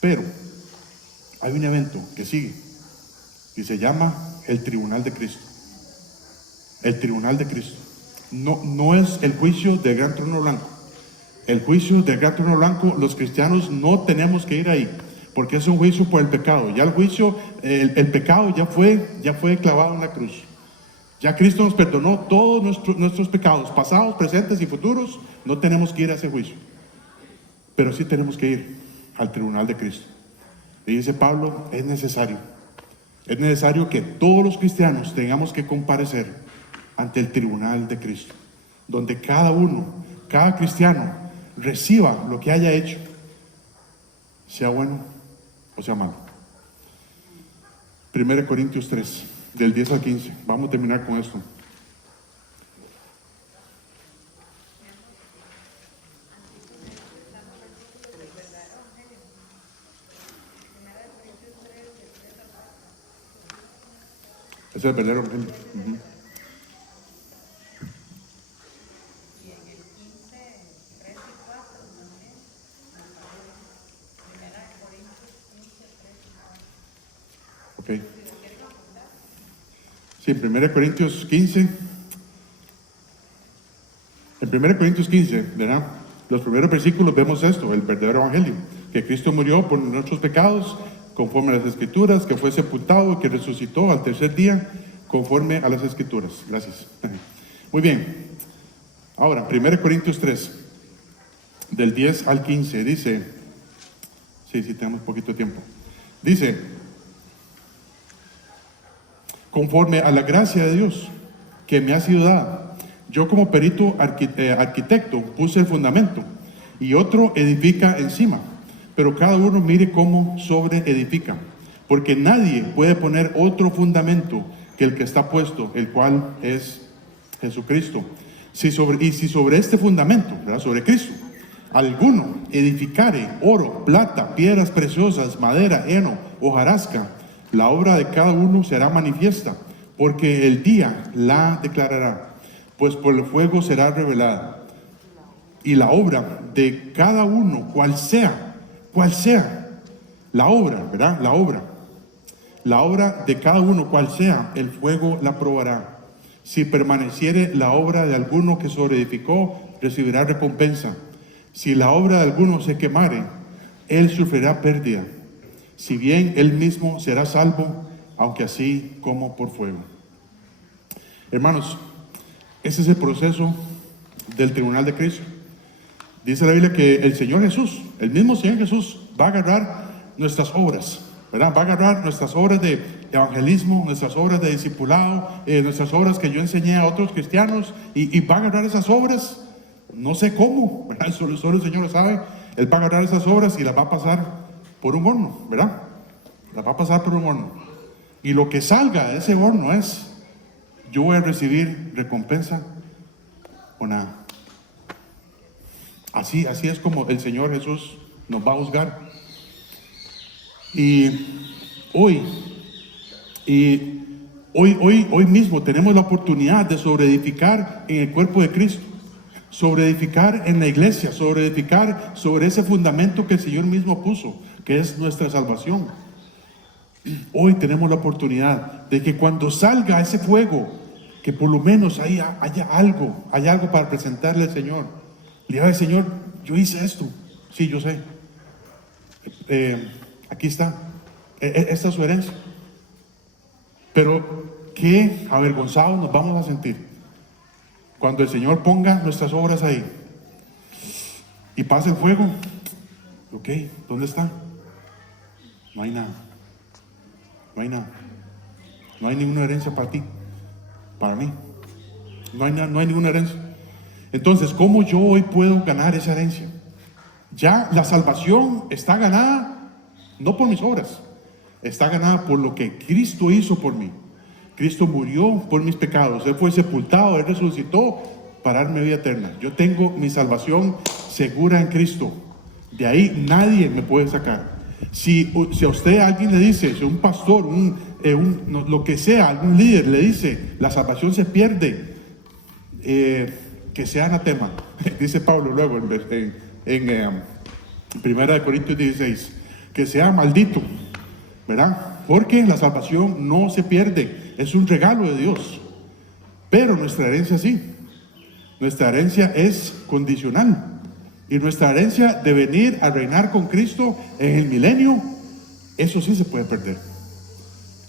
Pero hay un evento que sigue y se llama el tribunal de Cristo. El tribunal de Cristo. No es el juicio del gran trono blanco. El juicio del gran trono blanco, los cristianos no tenemos que ir ahí, porque es un juicio por el pecado. Ya el juicio, el pecado ya fue clavado en la cruz. Ya Cristo nos perdonó todos nuestros pecados, pasados, presentes y futuros. No tenemos que ir a ese juicio, pero sí tenemos que ir al tribunal de Cristo. Y dice Pablo, es necesario que todos los cristianos tengamos que comparecer ante el tribunal de Cristo, donde cada cristiano reciba lo que haya hecho, sea bueno o sea malo. 1 Corintios 3, del 10 al 15. Vamos a terminar con esto. Ese es el verdadero evangelio. Uh-huh. Okay. Sí, en 1 Corintios 15, ¿verdad? Los primeros versículos vemos esto, el verdadero evangelio, que Cristo murió por nuestros pecados, conforme a las Escrituras, que fue sepultado, que resucitó al tercer día, conforme a las Escrituras. Gracias. Muy bien. Ahora, 1 Corintios 3, del 10 al 15, dice, sí, tenemos poquito tiempo. Dice, conforme a la gracia de Dios que me ha sido dada, yo como perito arquitecto puse el fundamento y otro edifica encima, pero cada uno mire cómo sobre edifica, porque nadie puede poner otro fundamento que el que está puesto, el cual es Jesucristo. Si sobre este fundamento, ¿verdad?, sobre Cristo, alguno edificare oro, plata, piedras preciosas, madera, heno, hojarasca, la obra de cada uno será manifiesta, porque el día la declarará, pues por el fuego será revelada. Y la obra de cada uno, cual sea, la obra, ¿verdad? La obra de cada uno, cual sea, el fuego la probará. Si permaneciere la obra de alguno que sobreedificó, recibirá recompensa. Si la obra de alguno se quemare, él sufrirá pérdida. Si bien él mismo será salvo, aunque así como por fuego. Hermanos, ese es el proceso del tribunal de Cristo. Dice la Biblia que el Señor Jesús, el mismo Señor Jesús, va a agarrar nuestras obras, ¿verdad? Va a agarrar nuestras obras de evangelismo, nuestras obras de discipulado, nuestras obras que yo enseñé a otros cristianos, y va a agarrar esas obras, no sé cómo, ¿verdad? Solo el Señor lo sabe. Él va a agarrar esas obras y las va a pasar por un horno, ¿verdad? La va a pasar por un horno. Y lo que salga de ese horno es, yo voy a recibir recompensa o nada. Así es como el Señor Jesús nos va a juzgar. Y hoy mismo tenemos la oportunidad de sobreedificar en el cuerpo de Cristo, sobreedificar en la iglesia, sobreedificar sobre ese fundamento que el Señor mismo puso, que es nuestra salvación. Hoy tenemos la oportunidad de que cuando salga ese fuego, que por lo menos haya algo para presentarle al Señor. Le diga al Señor, yo hice esto. Sí, yo sé. Aquí está. Esta es su herencia. Pero qué avergonzados nos vamos a sentir cuando el Señor ponga nuestras obras ahí y pase el fuego. Ok, ¿dónde está? No hay nada. No hay nada. No hay ninguna herencia para ti, para mí. No hay ninguna herencia. Entonces, ¿cómo yo hoy puedo ganar esa herencia? Ya la salvación está ganada, no por mis obras, está ganada por lo que Cristo hizo por mí. Cristo murió por mis pecados, Él fue sepultado, Él resucitó para darme vida eterna. Yo tengo mi salvación segura en Cristo. De ahí nadie me puede sacar. Si a usted alguien le dice, si un pastor, lo que sea, algún líder le dice, la salvación se pierde, que sea anatema. Dice Pablo luego en 1 Corintios 16, que sea maldito, ¿verdad? Porque la salvación no se pierde, es un regalo de Dios. Pero nuestra herencia sí. Nuestra herencia es condicional. Y nuestra herencia de venir a reinar con Cristo en el milenio, eso sí se puede perder.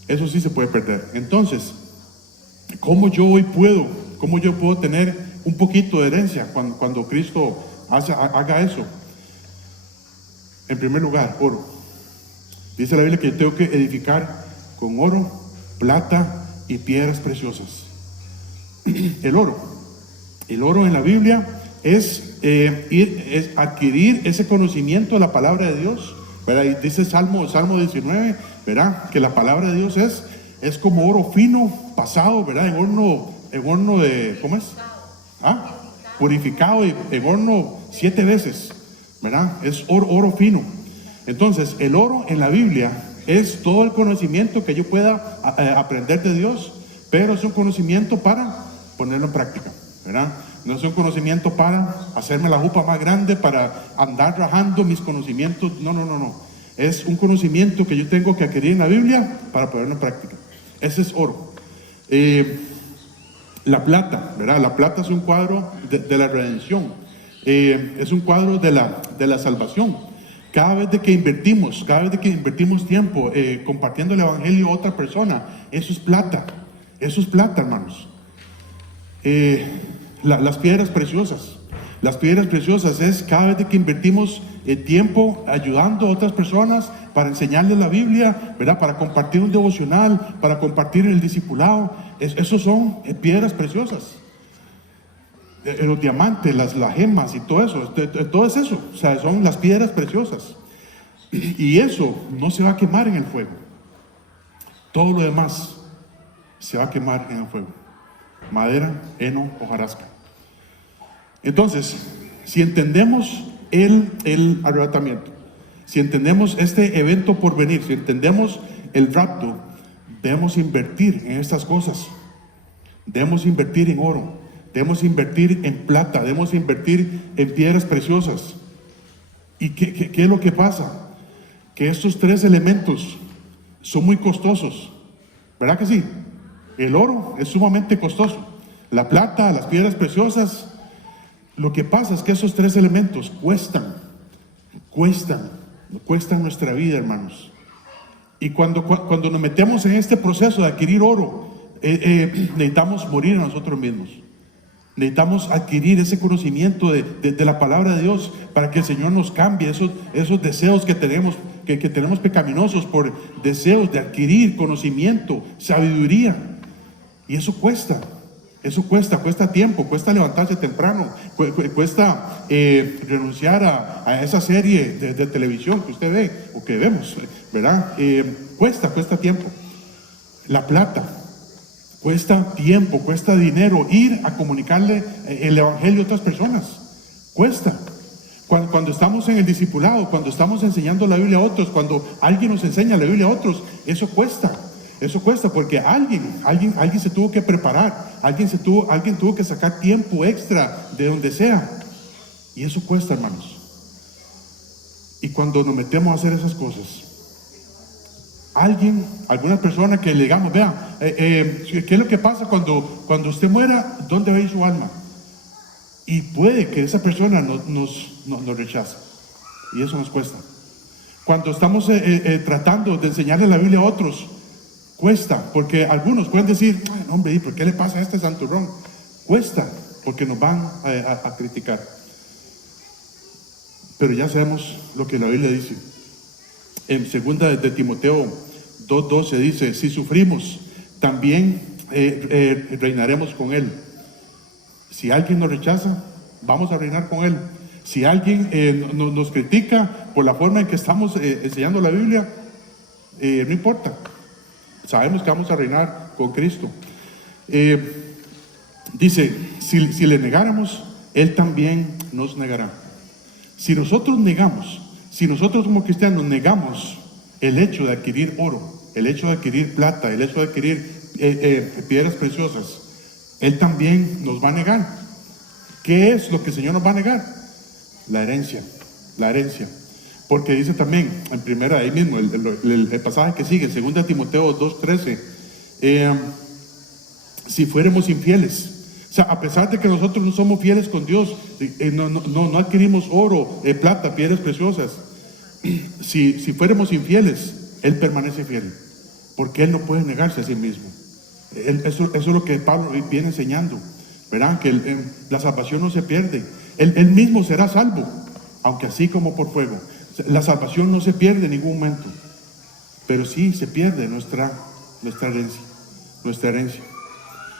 Eso sí se puede perder. Entonces, ¿cómo yo puedo tener un poquito de herencia cuando Cristo haga eso? En primer lugar, oro. Dice la Biblia que yo tengo que edificar con oro, plata y piedras preciosas. El oro en la Biblia es adquirir ese conocimiento de la palabra de Dios, ¿verdad? Y dice Salmo 19, ¿verdad? Que la palabra de Dios es como oro fino, pasado, ¿verdad? En horno de, ¿cómo es? Purificado en horno 7 veces, ¿verdad? Es oro fino. Entonces, el oro en la Biblia es todo el conocimiento que yo pueda aprender de Dios, pero es un conocimiento para ponerlo en práctica, ¿verdad? No es un conocimiento para hacerme la jupa más grande, para andar rajando mis conocimientos. No. Es un conocimiento que yo tengo que adquirir en la Biblia para ponerlo en práctica. Ese es oro. La plata, ¿verdad? La plata es un cuadro de la redención. Es un cuadro de la salvación. Cada vez de que invertimos tiempo compartiendo el evangelio a otra persona, eso es plata, hermanos. Las piedras preciosas es cada vez de que invertimos tiempo ayudando a otras personas para enseñarles la Biblia, ¿verdad? Para compartir un devocional, para compartir el discipulado. Esos son piedras preciosas. Los diamantes, las gemas y todo eso, todo es eso. O sea, son las piedras preciosas. Y eso no se va a quemar en el fuego. Todo lo demás se va a quemar en el fuego. Madera, heno, hojarasca. Entonces, si entendemos el arrebatamiento, si entendemos este evento por venir, si entendemos el rapto, debemos invertir en estas cosas. Debemos invertir en oro, debemos invertir en plata, debemos invertir en piedras preciosas. ¿Y qué es lo que pasa? Que estos tres elementos son muy costosos, ¿verdad que sí? El oro es sumamente costoso, la plata, las piedras preciosas. Lo que pasa es que esos tres elementos cuestan nuestra vida, hermanos. Y cuando nos metemos en este proceso de adquirir oro, necesitamos morir a nosotros mismos. Necesitamos adquirir ese conocimiento de la palabra de Dios para que el Señor nos cambie esos deseos que tenemos pecaminosos por deseos de adquirir conocimiento, sabiduría. Y eso cuesta tiempo, cuesta levantarse temprano, cuesta renunciar a esa serie de televisión que usted ve o que vemos, ¿verdad? Cuesta tiempo. La plata cuesta tiempo, cuesta dinero, ir a comunicarle el evangelio a otras personas. Cuesta. Cuando estamos en el discipulado, cuando estamos enseñando la Biblia a otros, cuando alguien nos enseña la Biblia a otros, eso cuesta. Eso cuesta porque alguien se tuvo que preparar, alguien tuvo que sacar tiempo extra de donde sea. Y eso cuesta, hermanos. Y cuando nos metemos a hacer esas cosas, alguna persona que le digamos, vea, ¿qué es lo que pasa cuando usted muera? ¿Dónde va a ir su alma? Y puede que esa persona nos rechace. Y eso nos cuesta. Cuando estamos tratando de enseñarle la Biblia a otros, cuesta, porque algunos pueden decir, hombre, ¿y por qué le pasa a este santurrón? Cuesta, porque nos van a criticar. Pero ya sabemos lo que la Biblia dice. En 2 de Timoteo 2:12 dice, si sufrimos, también reinaremos con Él. Si alguien nos rechaza, vamos a reinar con Él. Si alguien nos critica por la forma en que estamos enseñando la Biblia, no importa. Sabemos que vamos a reinar con Cristo. Dice, si le negáramos, Él también nos negará. Si nosotros como cristianos negamos el hecho de adquirir oro, el hecho de adquirir plata, el hecho de adquirir piedras preciosas, Él también nos va a negar. ¿Qué es lo que el Señor nos va a negar? La herencia. Porque dice también, en primera, ahí mismo, el pasaje que sigue, 2 Timoteo 2:13, si fuéramos infieles, o sea, a pesar de que nosotros no somos fieles con Dios, no adquirimos oro, plata, piedras preciosas, si fuéramos infieles, Él permanece fiel, porque Él no puede negarse a sí mismo. Eso es lo que Pablo viene enseñando. Verán que la salvación no se pierde. Él mismo será salvo, aunque así como por fuego. La salvación no se pierde en ningún momento, pero sí se pierde nuestra herencia.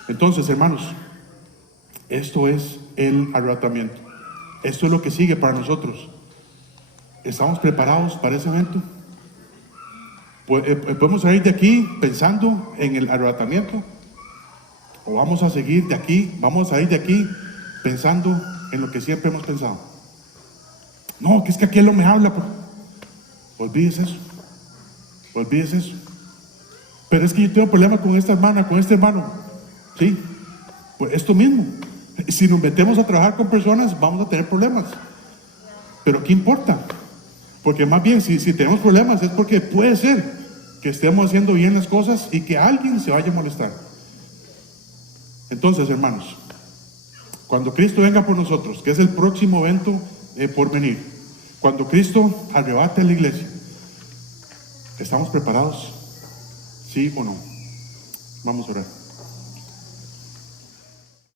Entonces, hermanos, esto es el arrebatamiento. Esto es lo que sigue para nosotros. ¿Estamos preparados para ese momento? ¿Podemos salir de aquí pensando en el arrebatamiento? ¿O vamos a salir de aquí pensando en lo que siempre hemos pensado? No, que es que aquel no me habla. Olvídese eso. Olvídese eso. Pero es que yo tengo problema con esta hermana, con este hermano. Sí, pues esto mismo. Si nos metemos a trabajar con personas, vamos a tener problemas. Pero ¿qué importa? Porque más bien, si tenemos problemas, es porque puede ser que estemos haciendo bien las cosas y que alguien se vaya a molestar. Entonces, hermanos, cuando Cristo venga por nosotros, que es el próximo evento por venir, cuando Cristo arrebate a la iglesia, ¿estamos preparados? ¿Sí o no? Vamos a orar.